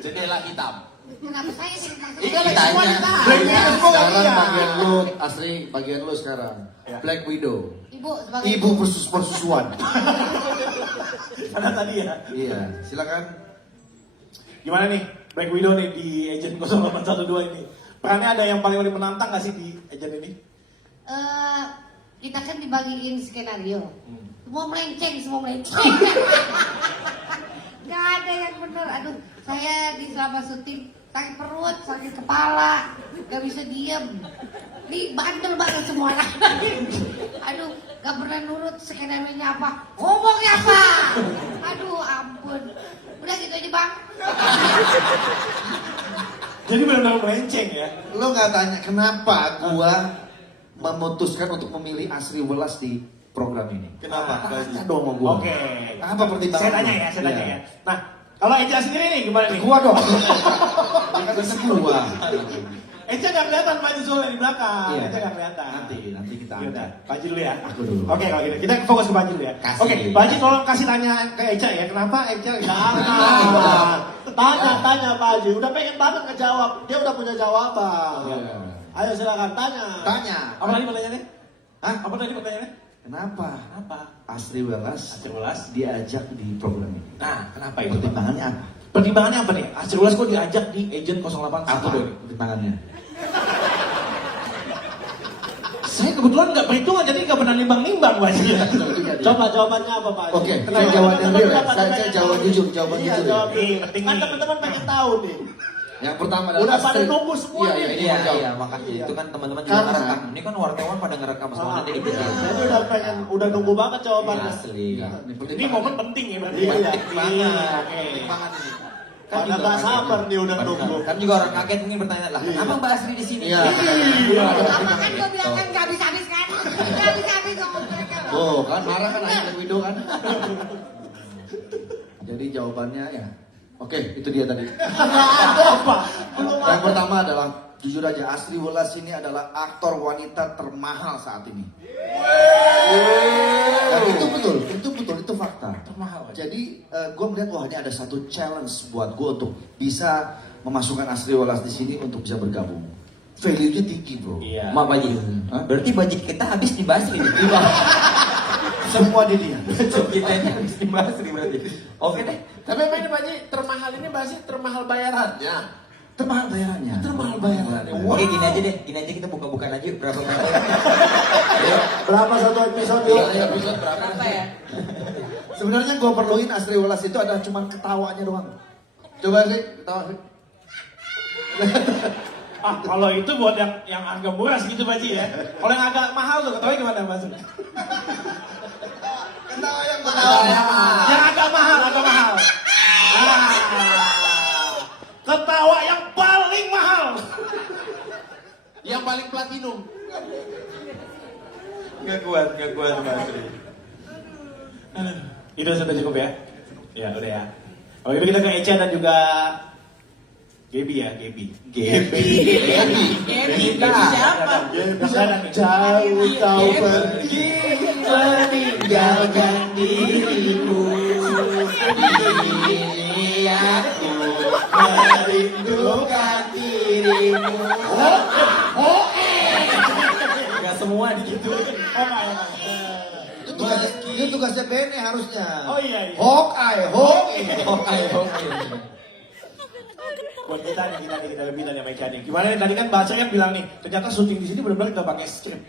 Jendela hitam. Kenapa saya sih? Iya lagi semua kita. Black Widow semua Sekarang iya. bagian lu, asli bagian lu sekarang. Ya. Black Widow. Ibu sebagai Ibu persusuan. Karena tadi ya. Iya, silakan. Gimana nih Black Widow nih di Agent 0812 ini? Perannya ada yang paling menantang gak sih di Agent ini? kita kan dibagiin skenario. Semua melenceng. Gak ada yang bener. Aduh, saya di selama syuting sakit perut, sakit kepala, gak bisa diem. Nih bandel banget semua orang. Aduh, gak pernah nurut skenario-nya apa. Ngomongnya apa? Aduh, ampun. Udah gitu aja bang. Jadi benar-benar melenceng ya. Lo nggak tanya kenapa gua memutuskan untuk memilih Asri Welas di program ini? Kenapa? Tanya dong sama gua. Oke. Apa pertimbangan? Saya tanya Iya. ya. Nah, kalau Eja sendiri nih gimana nih? Gua dong. Kan gua. Eja nggak kelihatan maju soalnya di belakang. Iya. Eja nggak kelihatan. Nanti kita Yaudah, angkat. Paji dulu ya. Aku dulu. Oke, kalau gitu kita fokus ke Paji dulu ya. Kasih. Oke, Paji tolong kasih tanya ke Eja ya. Kenapa Eja Tanya Pak Haji, udah pengen banget ngejawab. Dia udah punya jawaban. Iya. Ayo silakan tanya. Tanya. Apa tadi pertanyaannya? Hah? Apa tadi pertanyaannya? Kenapa Apa? Asri Welas Asri Welas diajak di program ini? Nah, kenapa itu? Pertimbangannya apa? Pertimbangannya apa nih? Asri Welas kok diajak di Agent 08? Apa dong pertimbangannya? Saya kebetulan nggak perhitungan, jadi nggak pernah nimbang-nimbang Pak Haji. Coba jawabannya apa Pak Haji? Oke, Kenapa saya jawaban teman-teman real ya. udah pada Saya pengen jawaban tahu? jujur, jawaban Iya, jujur. jawab. Iya, penting Kan nih. teman-teman pengen tahu nih. Yang pertama adalah Udah pada Astrid. nunggu semua Iya, nih. ini Iya, mau jawab. iya, makanya Iya. itu kan teman-teman juga Karena- ngerekam. Ini kan wartawan pada ngerekam semua nanti Jadi dikirim. udah nunggu banget jawabannya. Asli. Iya. Ini momen penting ya berarti. Iya. Penting banget. Oke. Pertimbangan ini. Pada juga nggak kaget. sabar nih udah nunggu. Kan juga orang kaget mungkin bertanya lah, kenapa Mbak Asri di sini? Iya. Apa kan gue bilang kan gak habis-habis kan? Gak habis-habis ngomong mereka. Oh, kan marah kan akhirnya Widow kan? Jadi jawabannya ya. Oke, itu dia tadi. Apa? Belum Yang pertama adalah jujur aja Asri Welas ini adalah aktor wanita termahal saat ini. Dan itu betul, itu fakta. Termahal. Jadi gue melihat wah ini ada satu challenge buat gue untuk bisa memasukkan Asri Welas di sini untuk bisa bergabung. Value-nya tinggi bro. Iya. Mak Baji. Hah? Berarti budget kita habis di Basri. Semua di dia. Budget kita ini habis di Basri berarti. Oke deh. Tapi apa ini Pak Haji, termahal ini bahasanya termahal bayarannya. Termahal bayarannya. Termahal bayarannya. Oke gini aja deh, kita buka-bukaan aja yuk, berapa menit. Ayo. Berapa satu episode Iya, yuk? Episode berapa? Apa ya? Sebenarnya gue perluin Asri Welas itu adalah cuma ketawanya doang. Coba sih, ketawa sih. Ah, kalau itu buat yang agak murah segitu Pak Haji ya. Kalau yang agak mahal tuh, ketahui gimana Mas? Ketawa yang Yang agak mahal. Ah. Ketawa yang paling mahal. Yang paling platinum. Gak kuat Mbak Asri. Itu sudah cukup ya? Ya udah ya. Kalau itu kita ke Eca dan juga Gaby ya, Gaby. Siapa? Jauh kau pergi meninggalkan dirimu. Ini aku merindukan dirimu. Gak semua gitu. Itu tugasnya Bene harusnya. Oh iya. Hawkeye. Buat kita lebih tanya sama Eca nih. Gimana nih tadi kan bahasanya bilang nih, ternyata syuting di sini benar-benar kita pakai skrip.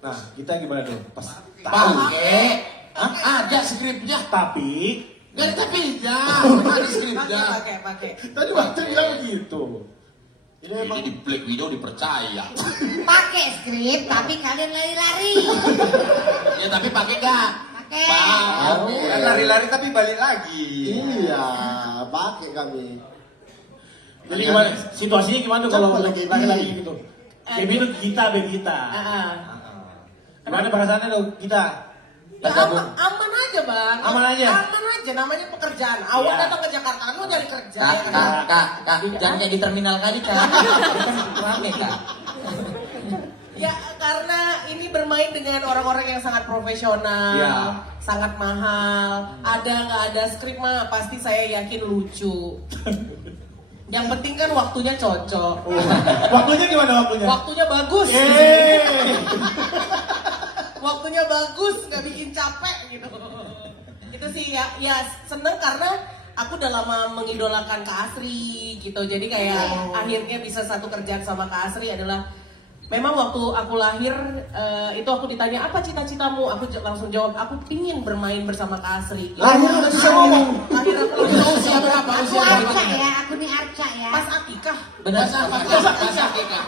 Nah, kita gimana tuh? Pas Pakai. Ada skripnya. tapi Gak ada tapinya. Ada skripnya. Pakai. tadi waktu bilang begitu. Ini emang Jadi di Black Widow dipercaya. Pakai skrip tapi kalian lari-lari. Ya tapi pakai gak? Pakai. Pakai. Lari-lari tapi balik lagi. iya, pakai kami. Jadi gimana? Situasinya gimana tuh kalau Coba lagi, lagi gitu? Gaby itu kita. Gimana perasaannya tuh kita? Ya, aman aja bang. Aman aja? Aman aja namanya pekerjaan. Awak Iya. datang ke Jakarta, lu nyari kerja. Kak, ya kan? kak, jangan kayak di terminal kali kak. Kan rame kak. Ya karena ini bermain dengan orang-orang yang sangat profesional, Iya. sangat mahal. Ada nggak ada skrip mah pasti saya yakin lucu. Yang penting kan waktunya cocok. Waktunya gimana waktunya? Waktunya bagus. Yeay. Waktunya bagus, nggak bikin capek gitu. Itu sih ya seneng karena aku udah lama mengidolakan Kak Asri gitu. Jadi kayak akhirnya bisa satu kerjaan sama Kak Asri adalah memang waktu aku lahir itu aku ditanya apa cita-citamu, aku langsung jawab aku pingin bermain bersama Kak Asri. Gitu. Lahir udah bisa ngomong. Lahir aku langsung Usia berapa? Aku Usia berapa? Arca ya, aku nih Arca ya. pas akikah. Bener. Masa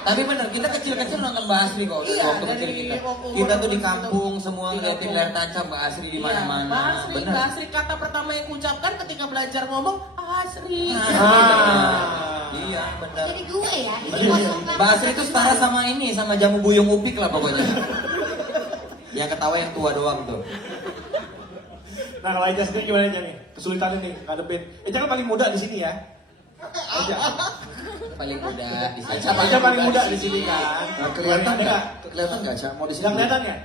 Tapi bener, kita kecil-kecil nonton Mbak Asri kok. Iya, Waktu kecil dari kita. waktu Kita tuh di umur kampung segitu. semua Di ngeliatin kampung. layar tancap Mbak Asri di Iya, mana-mana. Mbak Asri, Bener. Mbak Asri kata pertama yang kuucapkan ketika belajar ngomong Asri. Iya, bener. Jadi gue ya, ini kosongkan. Mbak Asri itu setara sama ini, sama jamu buyung upik lah pokoknya. Yang ketawa yang tua doang tuh. Nah kalau Eja sendiri gimana aja nih? Kesulitannya nih ngadepin. Eja kan paling muda di sini ya. Eja. Paling muda di sini. Eja paling muda di sini kan. Nah, kelihatan Ada nggak? Kelihatan nggak, Cak? Mau di sini? Yang kelihatan ya?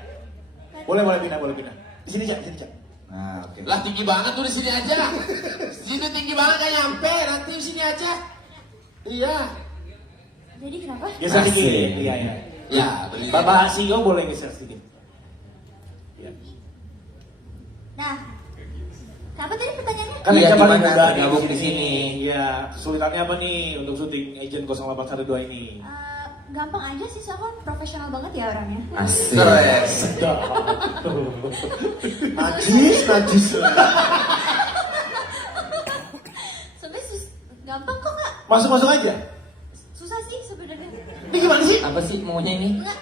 Boleh pindah. Di sini Cak, di sini Cak. Nah, oke. Lah tinggi banget tuh di sini aja. Sini tinggi banget nggak nyampe. Nanti di sini aja. Iya. Jadi kenapa? Geser dikit. Asik. Iya. Ya, beli. Bapak CEO boleh geser sedikit. Iya. Nah, apa tadi pertanyaannya? Kan Iya, Eja paling gimana muda bergabung di di sini. sini? Iya, kesulitannya apa nih untuk syuting Agent 0812 ini? Gampang aja sih, soalnya kan profesional banget ya orangnya. Asik. Najis. Sebenarnya gampang kok nggak? Masuk aja. Susah sih sebenarnya. Ini gimana sih? Apa sih maunya ini? Enggak,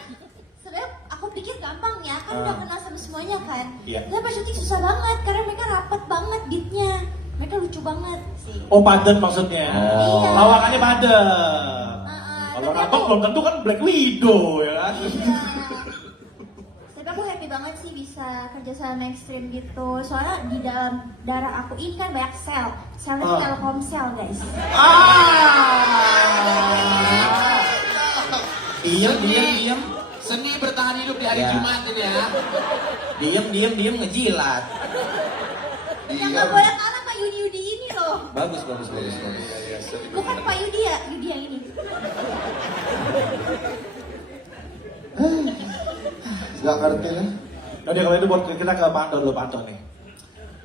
sebenarnya aku pikir gampang ya, kan udah kenal sama semuanya kan. Iya. Tapi pas syuting susah banget karena mereka rapet banget beatnya. Mereka lucu banget sih. Oh paden maksudnya. Iya. Lawakannya paden. Kalau tapi rapet belum tentu kan Black Widow ya kan. Iya. Tapi aku happy banget sih bisa kerja sama Extreme gitu. Soalnya di dalam darah aku ini kan banyak sel. Selnya tuh Telkomsel guys. Diam. Seni bertahan hidup di hari Ya. Jumat ini ya. Diam ngejilat. Yang gak boleh kalah Pak Yudi ini loh. Bagus. Bukan Pak Yudi ya, Yudi yang ini. Gak ngerti lah. Udah kalau itu buat kita ke Pak Anto dulu, Pak Anto nih.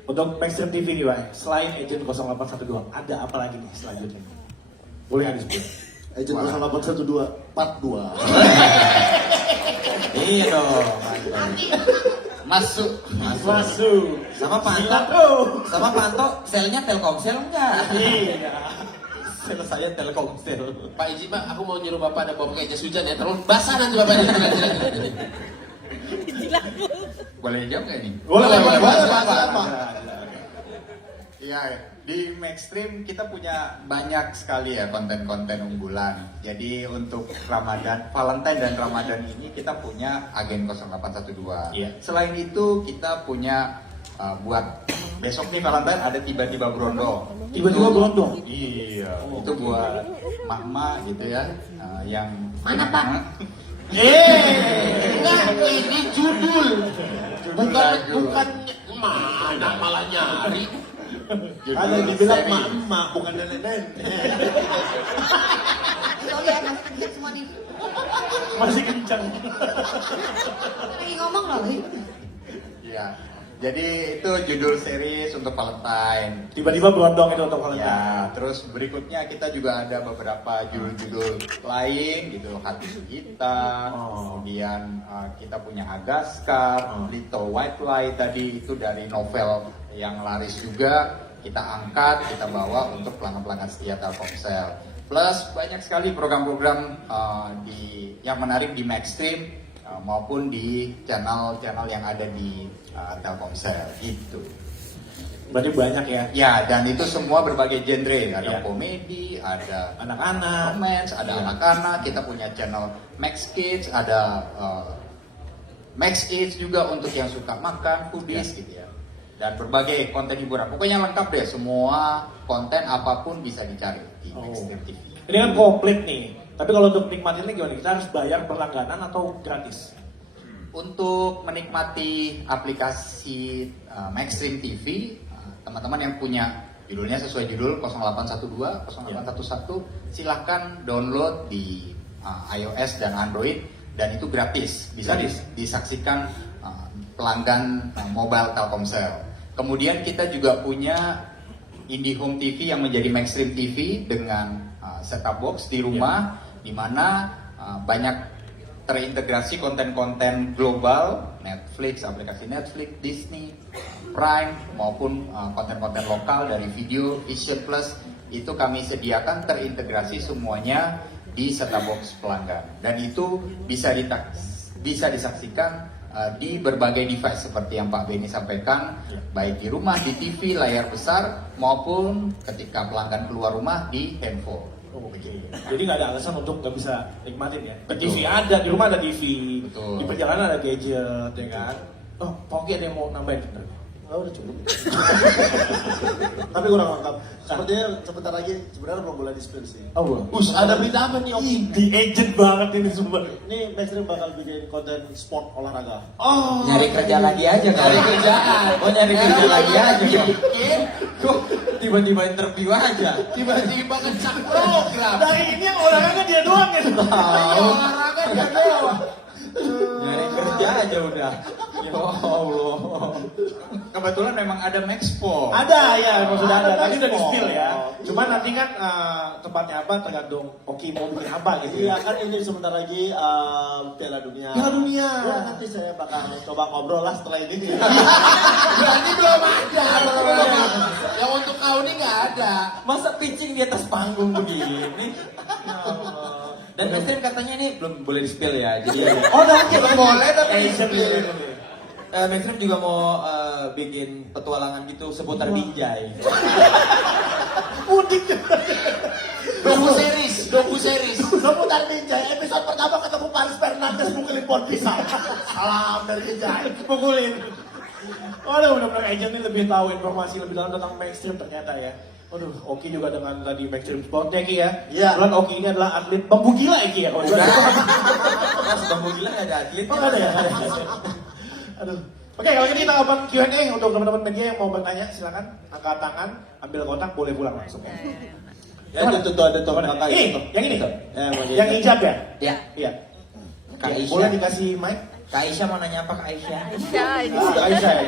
Untuk Maxstream TV nih Pak, selain Agent 0812, ada apa lagi nih selanjutnya? Boleh nggak disebut? Agent 0812 part 2. Iya dong. Masuk. Sama Panto. Gila tuh. Sama Panto, selnya Telkomsel enggak? Iya. Sel saya Telkomsel. Pak Iji, Pak, aku mau nyuruh Bapak ada bawa pakai jas hujan ya. Terlalu basah nanti Bapaknya. Boleh jawab nggak ini? Boleh. Iya, di Maxstream kita punya banyak sekali ya konten-konten unggulan. Jadi untuk Ramadan, Valentine dan Ramadan ini kita punya Agen 0812. Iya. Selain itu kita punya buat besok nih Valentine ada tiba-tiba berondong. Tiba-tiba Itu- berondong? Iya. Itu buat mama gitu ya, yang Mana, Pak? Enggak, ini judul. Bukan lagu. mana malah nyari. Ada yang dibilang emak bukan nenek-nenek. Sorry ya, masih kenceng semua nih. Masih kencang. Lagi ngomong loh. Iya. Jadi itu judul series untuk Valentine. Tiba-tiba berondong itu untuk Valentine. Ya, terus berikutnya kita juga ada beberapa judul-judul lain gitu, Hati Sugita, kemudian kita punya Agaskar, Little White Light tadi itu dari novel yang laris juga kita angkat, kita bawa untuk pelanggan-pelanggan setia Telkomsel. Plus banyak sekali program-program yang menarik di Maxstream maupun di channel-channel yang ada di Telkomsel gitu. Berarti banyak ya. Ya, dan itu semua berbagai genre. Ada Iya. komedi, ada Anak-anak. romance, ada Iya. anak-anak. Kita punya channel Max Kids, ada Max Kids juga untuk yang suka makan, foodies gitu ya. dan berbagai konten hiburan. Pokoknya lengkap deh, semua konten apapun bisa dicari di Maxstream TV. Ini kan komplit nih. Tapi kalau untuk nikmatinnya gimana? Kita harus bayar berlangganan atau gratis? Untuk menikmati aplikasi Maxstream TV, teman-teman yang punya judulnya sesuai judul 0812, 0811, silahkan download di iOS dan Android, dan itu gratis, bisa disaksikan pelanggan mobile Telkomsel. Kemudian kita juga punya IndiHome TV yang menjadi Maxstream TV dengan set-top box di rumah, di mana banyak terintegrasi konten-konten global, Netflix, aplikasi Netflix, Disney, Prime, maupun konten-konten lokal dari video, Vision Plus, itu kami sediakan terintegrasi semuanya di set-top box pelanggan. Dan itu bisa disaksikan di berbagai device seperti yang Pak Beni sampaikan, baik di rumah, di TV, layar besar, maupun ketika pelanggan keluar rumah di handphone. Jadi nggak ada alasan untuk nggak bisa nikmatin ya. Ke TV ada, di rumah ada TV, Betul. di perjalanan ada gadget, ya kan. Oh, Poki ada yang mau nambahin? Oh, udah cukup. Tapi kurang lengkap. Sepertinya sebentar lagi sebenarnya belum boleh di-spill sih. Oh, belum. Ada berita apa nih, Oki? Di agent banget ini semua. Ini Maxstream bakal bikin konten sport olahraga. Oh, Nyari kerja lagi aja kan? Cari kerjaan. Oh nyari kerja lagi aja kan? Kok tiba-tiba interview aja? Tiba-tiba ngecak program. dari ini yang olahraga dia doang ya. Iya, olahraga dia doang. Nyari kerja aja udah. Ya Allah. Kebetulan memang ada Maxpo. Ada ya, emang sudah ada. Tadi udah Maxpo. di-spill ya. Oh, Cuman nanti kan tempatnya apa tergantung Oki mau bikin apa gitu Iya ya. kan ini sebentar lagi Piala Dunia. Piala Dunia. Ya nanti saya bakal coba ngobrol lah setelah ini. Berarti belum ada. Yang untuk kau ini nggak ada. Masa pitching di atas panggung begini? Ya Allah. Dan Maxstream katanya ini belum boleh di-spill ya. Jadi Oh, nanti boleh tapi Asian gitu. Maxstream juga mau bikin petualangan gitu seputar Binjai. Mudik. Doku series. Seputar Binjai, episode pertama ketemu Paris Fernandes mukulin pohon pisang. Salam dari Binjai. Pukulin. Oh, benar-benar agent ini lebih tahu informasi lebih dalam tentang Maxstream ternyata ya. Aduh, Oki juga dengan tadi Maxstream Sport ya Ki ya. Iya. Kebetulan Oki ini adalah atlet bambu gila ya Ki ya. Oh, Mas Bambu Gila nggak ada atlet. nggak ada ya? Nggak ada. Aduh. Oke, kalau gitu kita open Q&A untuk teman-teman media yang mau bertanya, silakan angkat tangan, ambil kotak, boleh pulang langsung. Ya itu tuh ada tuh kakak Ini, itu. yang ini tuh. Ya, mau jadi. Yang hijab ya? Ya, Iya. Kak Ya, Aisyah. boleh dikasih mic? Kak Aisyah mau nanya apa Kak Aisyah? Ah, Aisyah ya.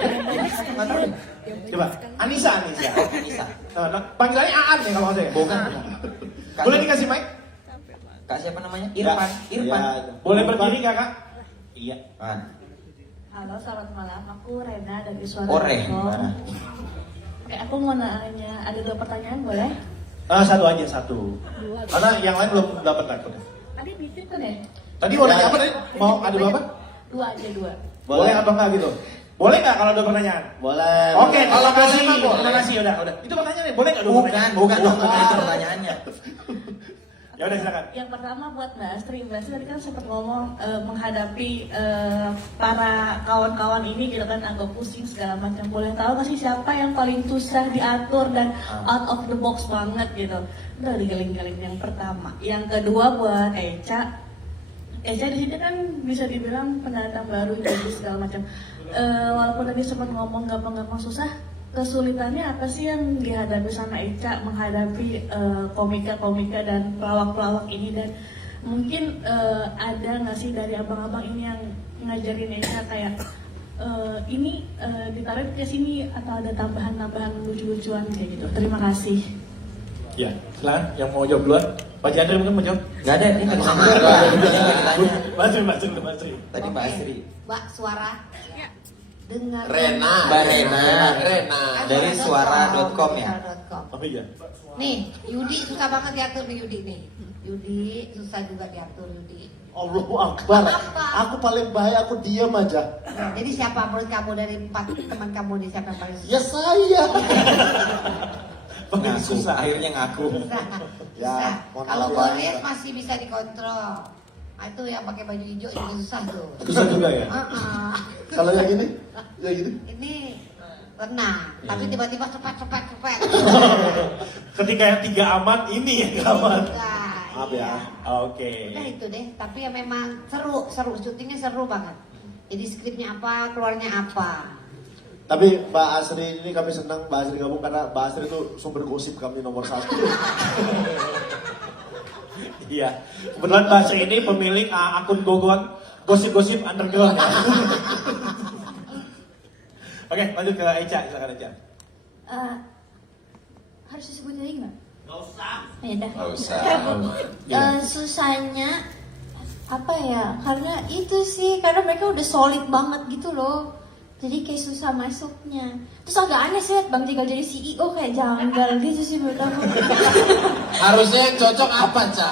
Nggak tahu. Coba, Anissa. Anissa. Nah, panggilannya Aan ya kalau saya. Bukan. Boleh dikasih mic? Kak siapa namanya? Irfan. Irfan. Ya. Boleh berdiri kakak? Iya. Man. Halo, selamat malam. Aku Rena dari Suara. Ore. Oke, aku mau nanya, ada 2 pertanyaan boleh? Satu aja, satu. Karena yang lain belum dapat takutnya. Tadi bikin kan ya? Tadi mau nanya apa tadi? Mau ada berapa? 2 aja 2. Boleh atau enggak gitu? Boleh nggak kalau ada pertanyaan? Boleh. Oke, Kalau terima kasih. boleh, boleh. Terima kasih, udah. Itu pertanyaannya, boleh nggak? Bukan dong, itu pertanyaannya. Ya udah silakan. Yang pertama buat Mbak Astri. Mbak Astri tadi kan sempat ngomong menghadapi para kawan-kawan ini gitu kan agak pusing segala macam. Boleh tahu nggak sih siapa yang paling susah diatur dan out of the box banget gitu? Udah digaling-galing yang pertama. Yang kedua buat Eca. Eca di sini kan bisa dibilang pendatang baru jadi segala macam. Walaupun tadi sempat ngomong gampang-gampang susah, kesulitannya apa sih yang dihadapi sama Eca menghadapi komika-komika dan pelawak-pelawak ini, dan mungkin ada nggak sih dari abang-abang ini yang ngajarin Eca kayak ini ditarik ke sini atau ada tambahan-tambahan lucu-lucuan kayak gitu. Terima kasih. Ya, silakan. Yang mau jawab duluan. Pak Jandri mungkin mau jawab. Nggak ada, ini nggak bisa. Mbak Astri. Tadi Mbak Astri. Mbak Suara. Dengar. Rena. Mbak Rena. Rena. Dari suara.com ya? Suara.com. Oh iya. Nih, Yudi susah banget diatur nih Yudi nih. Yudi susah juga diatur Yudi. Allahu Akbar. Kenapa? Aku paling bahaya, aku diam aja. Nah, jadi siapa menurut kamu dari 4 teman kamu nih siapa yang paling susah? Ya saya. Paling susah. Akhirnya ngaku. Susah. Ya, Susah. mohon Kalau maaf ya. Boris masih bisa dikontrol. Nah, itu yang pakai baju hijau itu susah tuh. Susah juga ya. Uh-uh. Kalau yang ini, yang ini. Ini tenang. Tapi tiba-tiba cepet. Ketika yang 3 aman, ini yang aman. Nah, Maaf iya. ya. Oke. Udah itu deh. Tapi ya memang seru, syutingnya seru banget. Jadi skripnya apa, keluarnya apa. Tapi Mbak Asri ini kami senang Mbak Asri gabung karena Mbak Asri itu sumber gosip kami nomor 1. Iya. Kebetulan Mbak Sri ini pemilik akun gogoan gosip-gosip underground ya. Oke, lanjut ke Eca, silakan Eca. Harus disebut lagi nggak? Nggak usah. Ya udah. Nggak usah. Susahnya apa ya? Karena itu sih, karena mereka udah solid banget gitu loh. Jadi kayak susah masuknya. Terus agak aneh sih liat Bang Jegal jadi CEO kayak janggal gitu sih menurut aku. Harusnya yang cocok apa, Ca?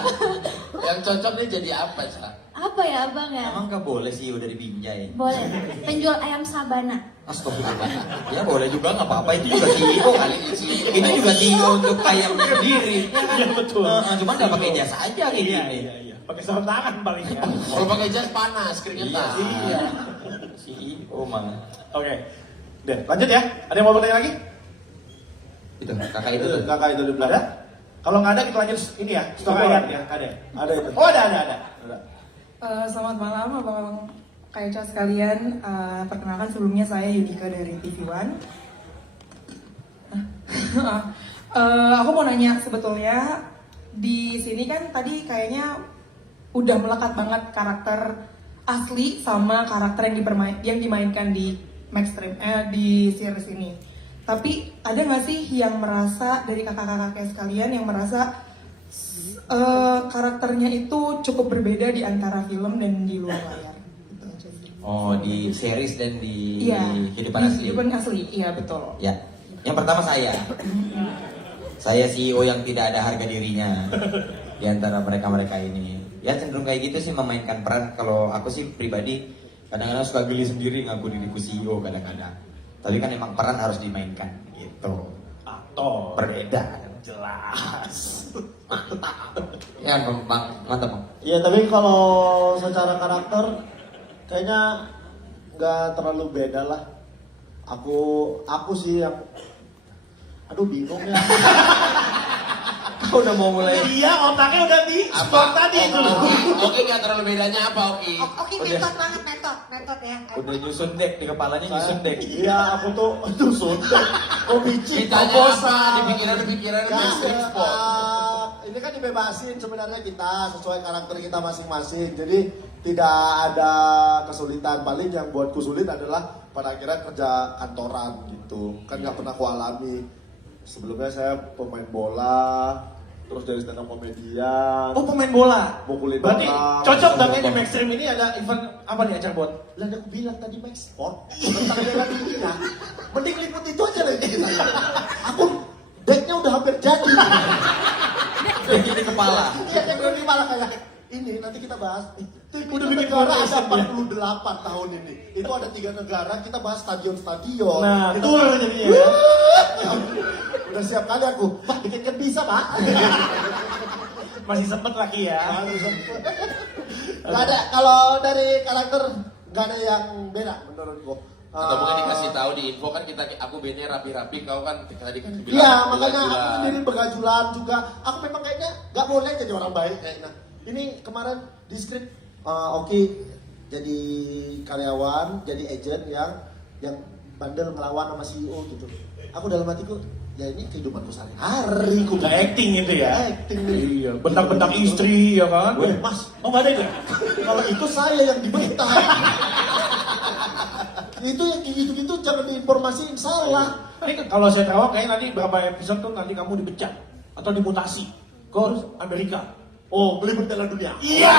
Yang cocok nih jadi apa, Ca? Apa ya abang ya? Emang gak boleh sih udah dibinjai? Boleh. Penjual ayam sabana. Astagfirullah. Ya boleh juga nggak apa-apa, itu juga CEO kali. Itu juga CEO untuk ayamnya sendiri. Iya betul. Cuman nggak pakai jasa aja kayak Iya, gini. iya. Pakai sarung tangan paling ya. Kalau pakai jas panas, keringetan. Iya. CEO mah. Oke. Deh, lanjut ya. Ada yang mau bertanya lagi? Itu kakak itu tuh. Kakak itu di belakang. Kalau nggak ada kita lanjut ini ya. Stok Coba. ayat ya. Ada. Ada itu. Oh ada. Selamat malam abang Kak Eca sekalian. Perkenalkan sebelumnya saya Yudika dari TV One. Aku mau nanya sebetulnya di sini kan tadi kayaknya udah melekat banget karakter asli sama karakter yang dimainkan di Maxstream di series ini. Tapi ada nggak sih yang merasa dari kakak-kakak sekalian yang merasa karakternya itu cukup berbeda di antara film dan di luar layar? Gitu aja sih. Oh, di series dan di Iya, kehidupan di asli. kehidupan asli, iya betul. Ya. Yang pertama saya. Saya CEO yang tidak ada harga dirinya di antara mereka-mereka ini. Ya cenderung kayak gitu sih memainkan peran. Kalau aku sih pribadi kadang-kadang suka geli sendiri ngaku diriku CEO kadang-kadang. Tapi kan emang peran harus dimainkan gitu. Atau Berbeda. jelas. Ya Bang, mantap Bang. Iya, tapi kalau secara karakter kayaknya nggak terlalu beda lah. Aku sih yang aduh bingung ya. Kau udah mau mulai. Iya, otaknya udah di spot tadi itu. Oke, nggak terlalu bedanya apa, Oki? Oke, metode banget, metode ya. Udah nyusun dek di kepalanya nyusun dek. Iya, aku tuh suntek. Oh biji. Ditanya apa? Dipikiran Ya, Maxstream Sport. ini kan dibebasin sebenarnya kita sesuai karakter kita masing-masing. Jadi tidak ada kesulitan. Paling yang buatku sulit adalah pada akhirnya kerja kantoran gitu. Kan nggak pernah aku alami. Sebelumnya saya pemain bola, terus dari stand up komedian, Oh pemain bola. mukulin Berarti orang. cocok dong ya di Maxstream ini ada event apa nih acara buat? Lah aku bilang tadi Max Sport tentang bela dirinya. Mending liput itu aja lagi kita. Aku decknya udah hampir jadi. Dek di kepala. Iya, deck udah di kepala kayak ini nanti kita bahas. Itu Udah udah bikin negara podcast ada ya? 48 tahun ini. Itu ada 3 negara kita bahas stadion-stadion. Nah, Itu tour jadinya ya. udah siap kali aku. Pak, bikin kan bisa, Pak. Masih sempet lagi ya. Gak ada, kalau dari karakter gak ada yang beda menurutku. Atau mungkin dikasih tahu di info kan aku bandnya rapi-rapi, kau kan tadi kan bilang Iya, makanya aku begajulan. sendiri begajulan juga. Aku memang kayaknya gak boleh jadi orang baik kayaknya. Ini kemarin di skrip Oki jadi karyawan, jadi agent yang bandel melawan sama CEO gitu. Aku dalam hatiku, ya ini kehidupanku sehari-hari. Udah acting itu ya. Acting. Iya, bentak-bentak istri ya kan. Weh, Mas, Oh nggak ada itu ya? kalau itu saya yang dibentak. Itu yang kayak gitu-gitu jangan diinformasiin salah. Ini kalau saya tahu kayaknya nanti berapa episode tuh nanti kamu dipecat atau dimutasi ke Amerika. Oh, meliput piala dunia. Iya.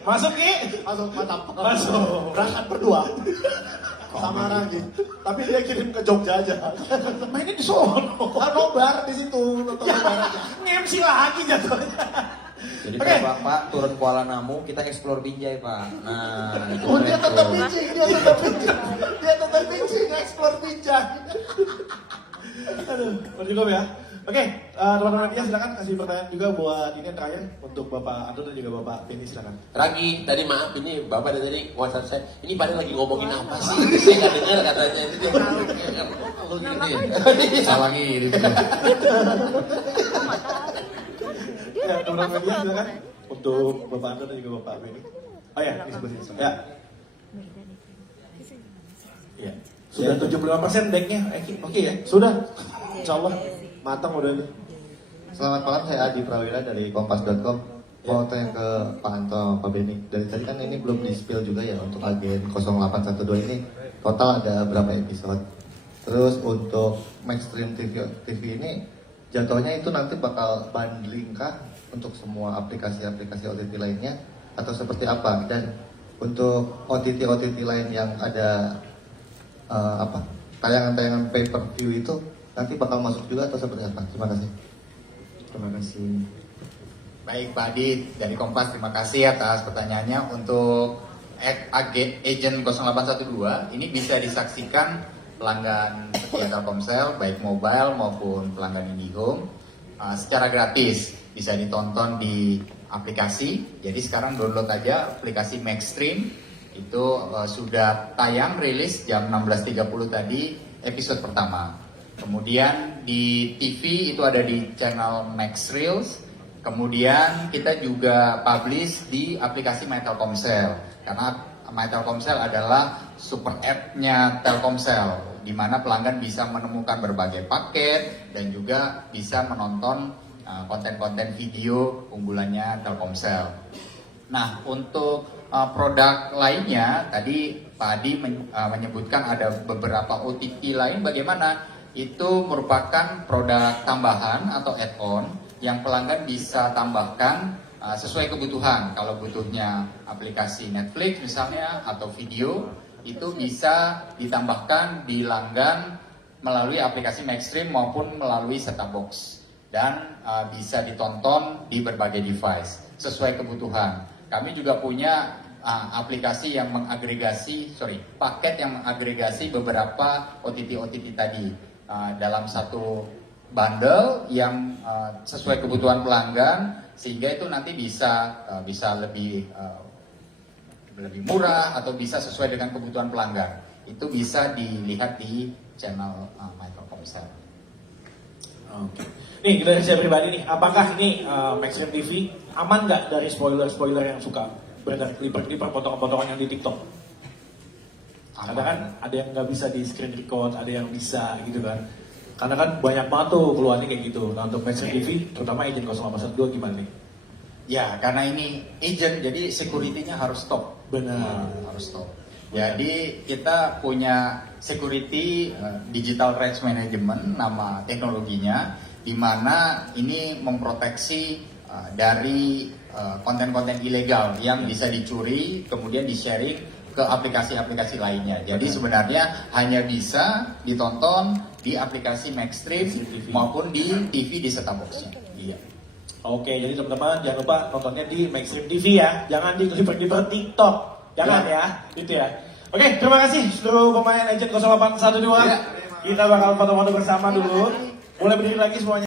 Masuk Ki? Masuk, mantap. Masuk. Berangkat berdua. Sama Ranggi. Tapi dia kirim ke Jogja aja. Mainnya di sono. Kan nobar di situ, nonton nobar aja. Nge-MC lagi jatuhnya. Jadi Oke. Pak turun Kuala Namu kita explore Binjai Pak. Nah, itu Oh, dia keren tetap tuh. bincang, dia tetap bincang, explore bincang. Aduh, cukup ya. Oke, Teman-teman media silakan kasih pertanyaan juga buat ini yang terakhir untuk Bapak Anton dan juga Bapak Benny silakan. Ragi, tadi maaf ini Bapak dari WhatsApp saya. Ini pada lagi ngomongin apa sih? Saya nggak dengar katanya. Itu dia. Lu gini. Salah ngiri. Ya, teman-teman media silakan untuk Bapak Anton dan juga Bapak Benny. Oh ya, di sebelah sini. Ya. Ya. Sudah 75% decknya, oke ya? Sudah. Insya Allah matang udah ini. Selamat malam, saya Adi Prawira dari Kompas.com. Mau tanya ke Pak Anto, Pak Benny. Dari tadi kan ini belum di-spill juga ya untuk agen 0812 ini. Total ada berapa episode? Terus untuk Maxstream TV ini jatuhnya itu nanti bakal bundling kah untuk semua aplikasi-aplikasi OTT lainnya? Atau seperti apa? Dan untuk OTT lain yang ada tayangan-tayangan pay-per-view itu nanti bakal masuk juga atau seperti apa? Terima kasih. Terima kasih. Baik Pak Adi dari Kompas, terima kasih atas pertanyaannya. Untuk Agent 0812 ini bisa disaksikan pelanggan setia Telkomsel baik mobile maupun pelanggan IndiHome secara gratis, bisa ditonton di aplikasi. Jadi sekarang download aja aplikasi Maxstream, itu sudah tayang rilis jam 16.30 tadi episode pertama. Kemudian di TV itu ada di channel Max Reels. Kemudian kita juga publish di aplikasi My Telkomsel, karena My Telkomsel adalah super app-nya Telkomsel, di mana pelanggan bisa menemukan berbagai paket dan juga bisa menonton konten-konten video unggulannya Telkomsel. Nah, untuk produk lainnya tadi Pak Adi menyebutkan ada beberapa OTT lain, bagaimana? Itu merupakan produk tambahan atau add-on yang pelanggan bisa tambahkan sesuai kebutuhan. Kalau butuhnya aplikasi Netflix misalnya atau video, itu bisa ditambahkan di langgan melalui aplikasi Maxstream maupun melalui set-top box, dan bisa ditonton di berbagai device sesuai kebutuhan. Kami juga punya aplikasi yang paket yang mengagregasi beberapa OTT tadi dalam satu bundle yang sesuai kebutuhan pelanggan, sehingga itu nanti bisa lebih murah atau bisa sesuai dengan kebutuhan pelanggan. Itu bisa dilihat di channel My Telkomsel. Oke. Nih dari saya pribadi nih, apakah ini Maxstream TV aman nggak dari spoiler yang suka beredar klip-klip potongan-potongan yang di TikTok? Karena kan ada yang nggak bisa di screen record, ada yang bisa gitu kan. Karena kan banyak banget tuh keluarnya kayak gitu. Nah untuk Maxstream TV, terutama Agent 0812 gimana nih? Ya, karena ini agent, jadi security-nya harus top. Benar. Harus top. Jadi kita punya security digital rights management, nama teknologinya, di mana ini memproteksi dari konten-konten ilegal yang bisa dicuri, kemudian di-sharing ke aplikasi-aplikasi lainnya. Jadi sebenarnya hanya bisa ditonton di aplikasi Maxstream maupun di TV di set-top box-nya. Iya. Oke, jadi teman-teman jangan lupa nontonnya di Maxstream TV ya. Jangan di TikTok. Jangan ya. Itu ya. Oke, terima kasih seluruh pemain Agent 0812. Kita bakal foto-foto bersama dulu. Mulai berdiri lagi semuanya.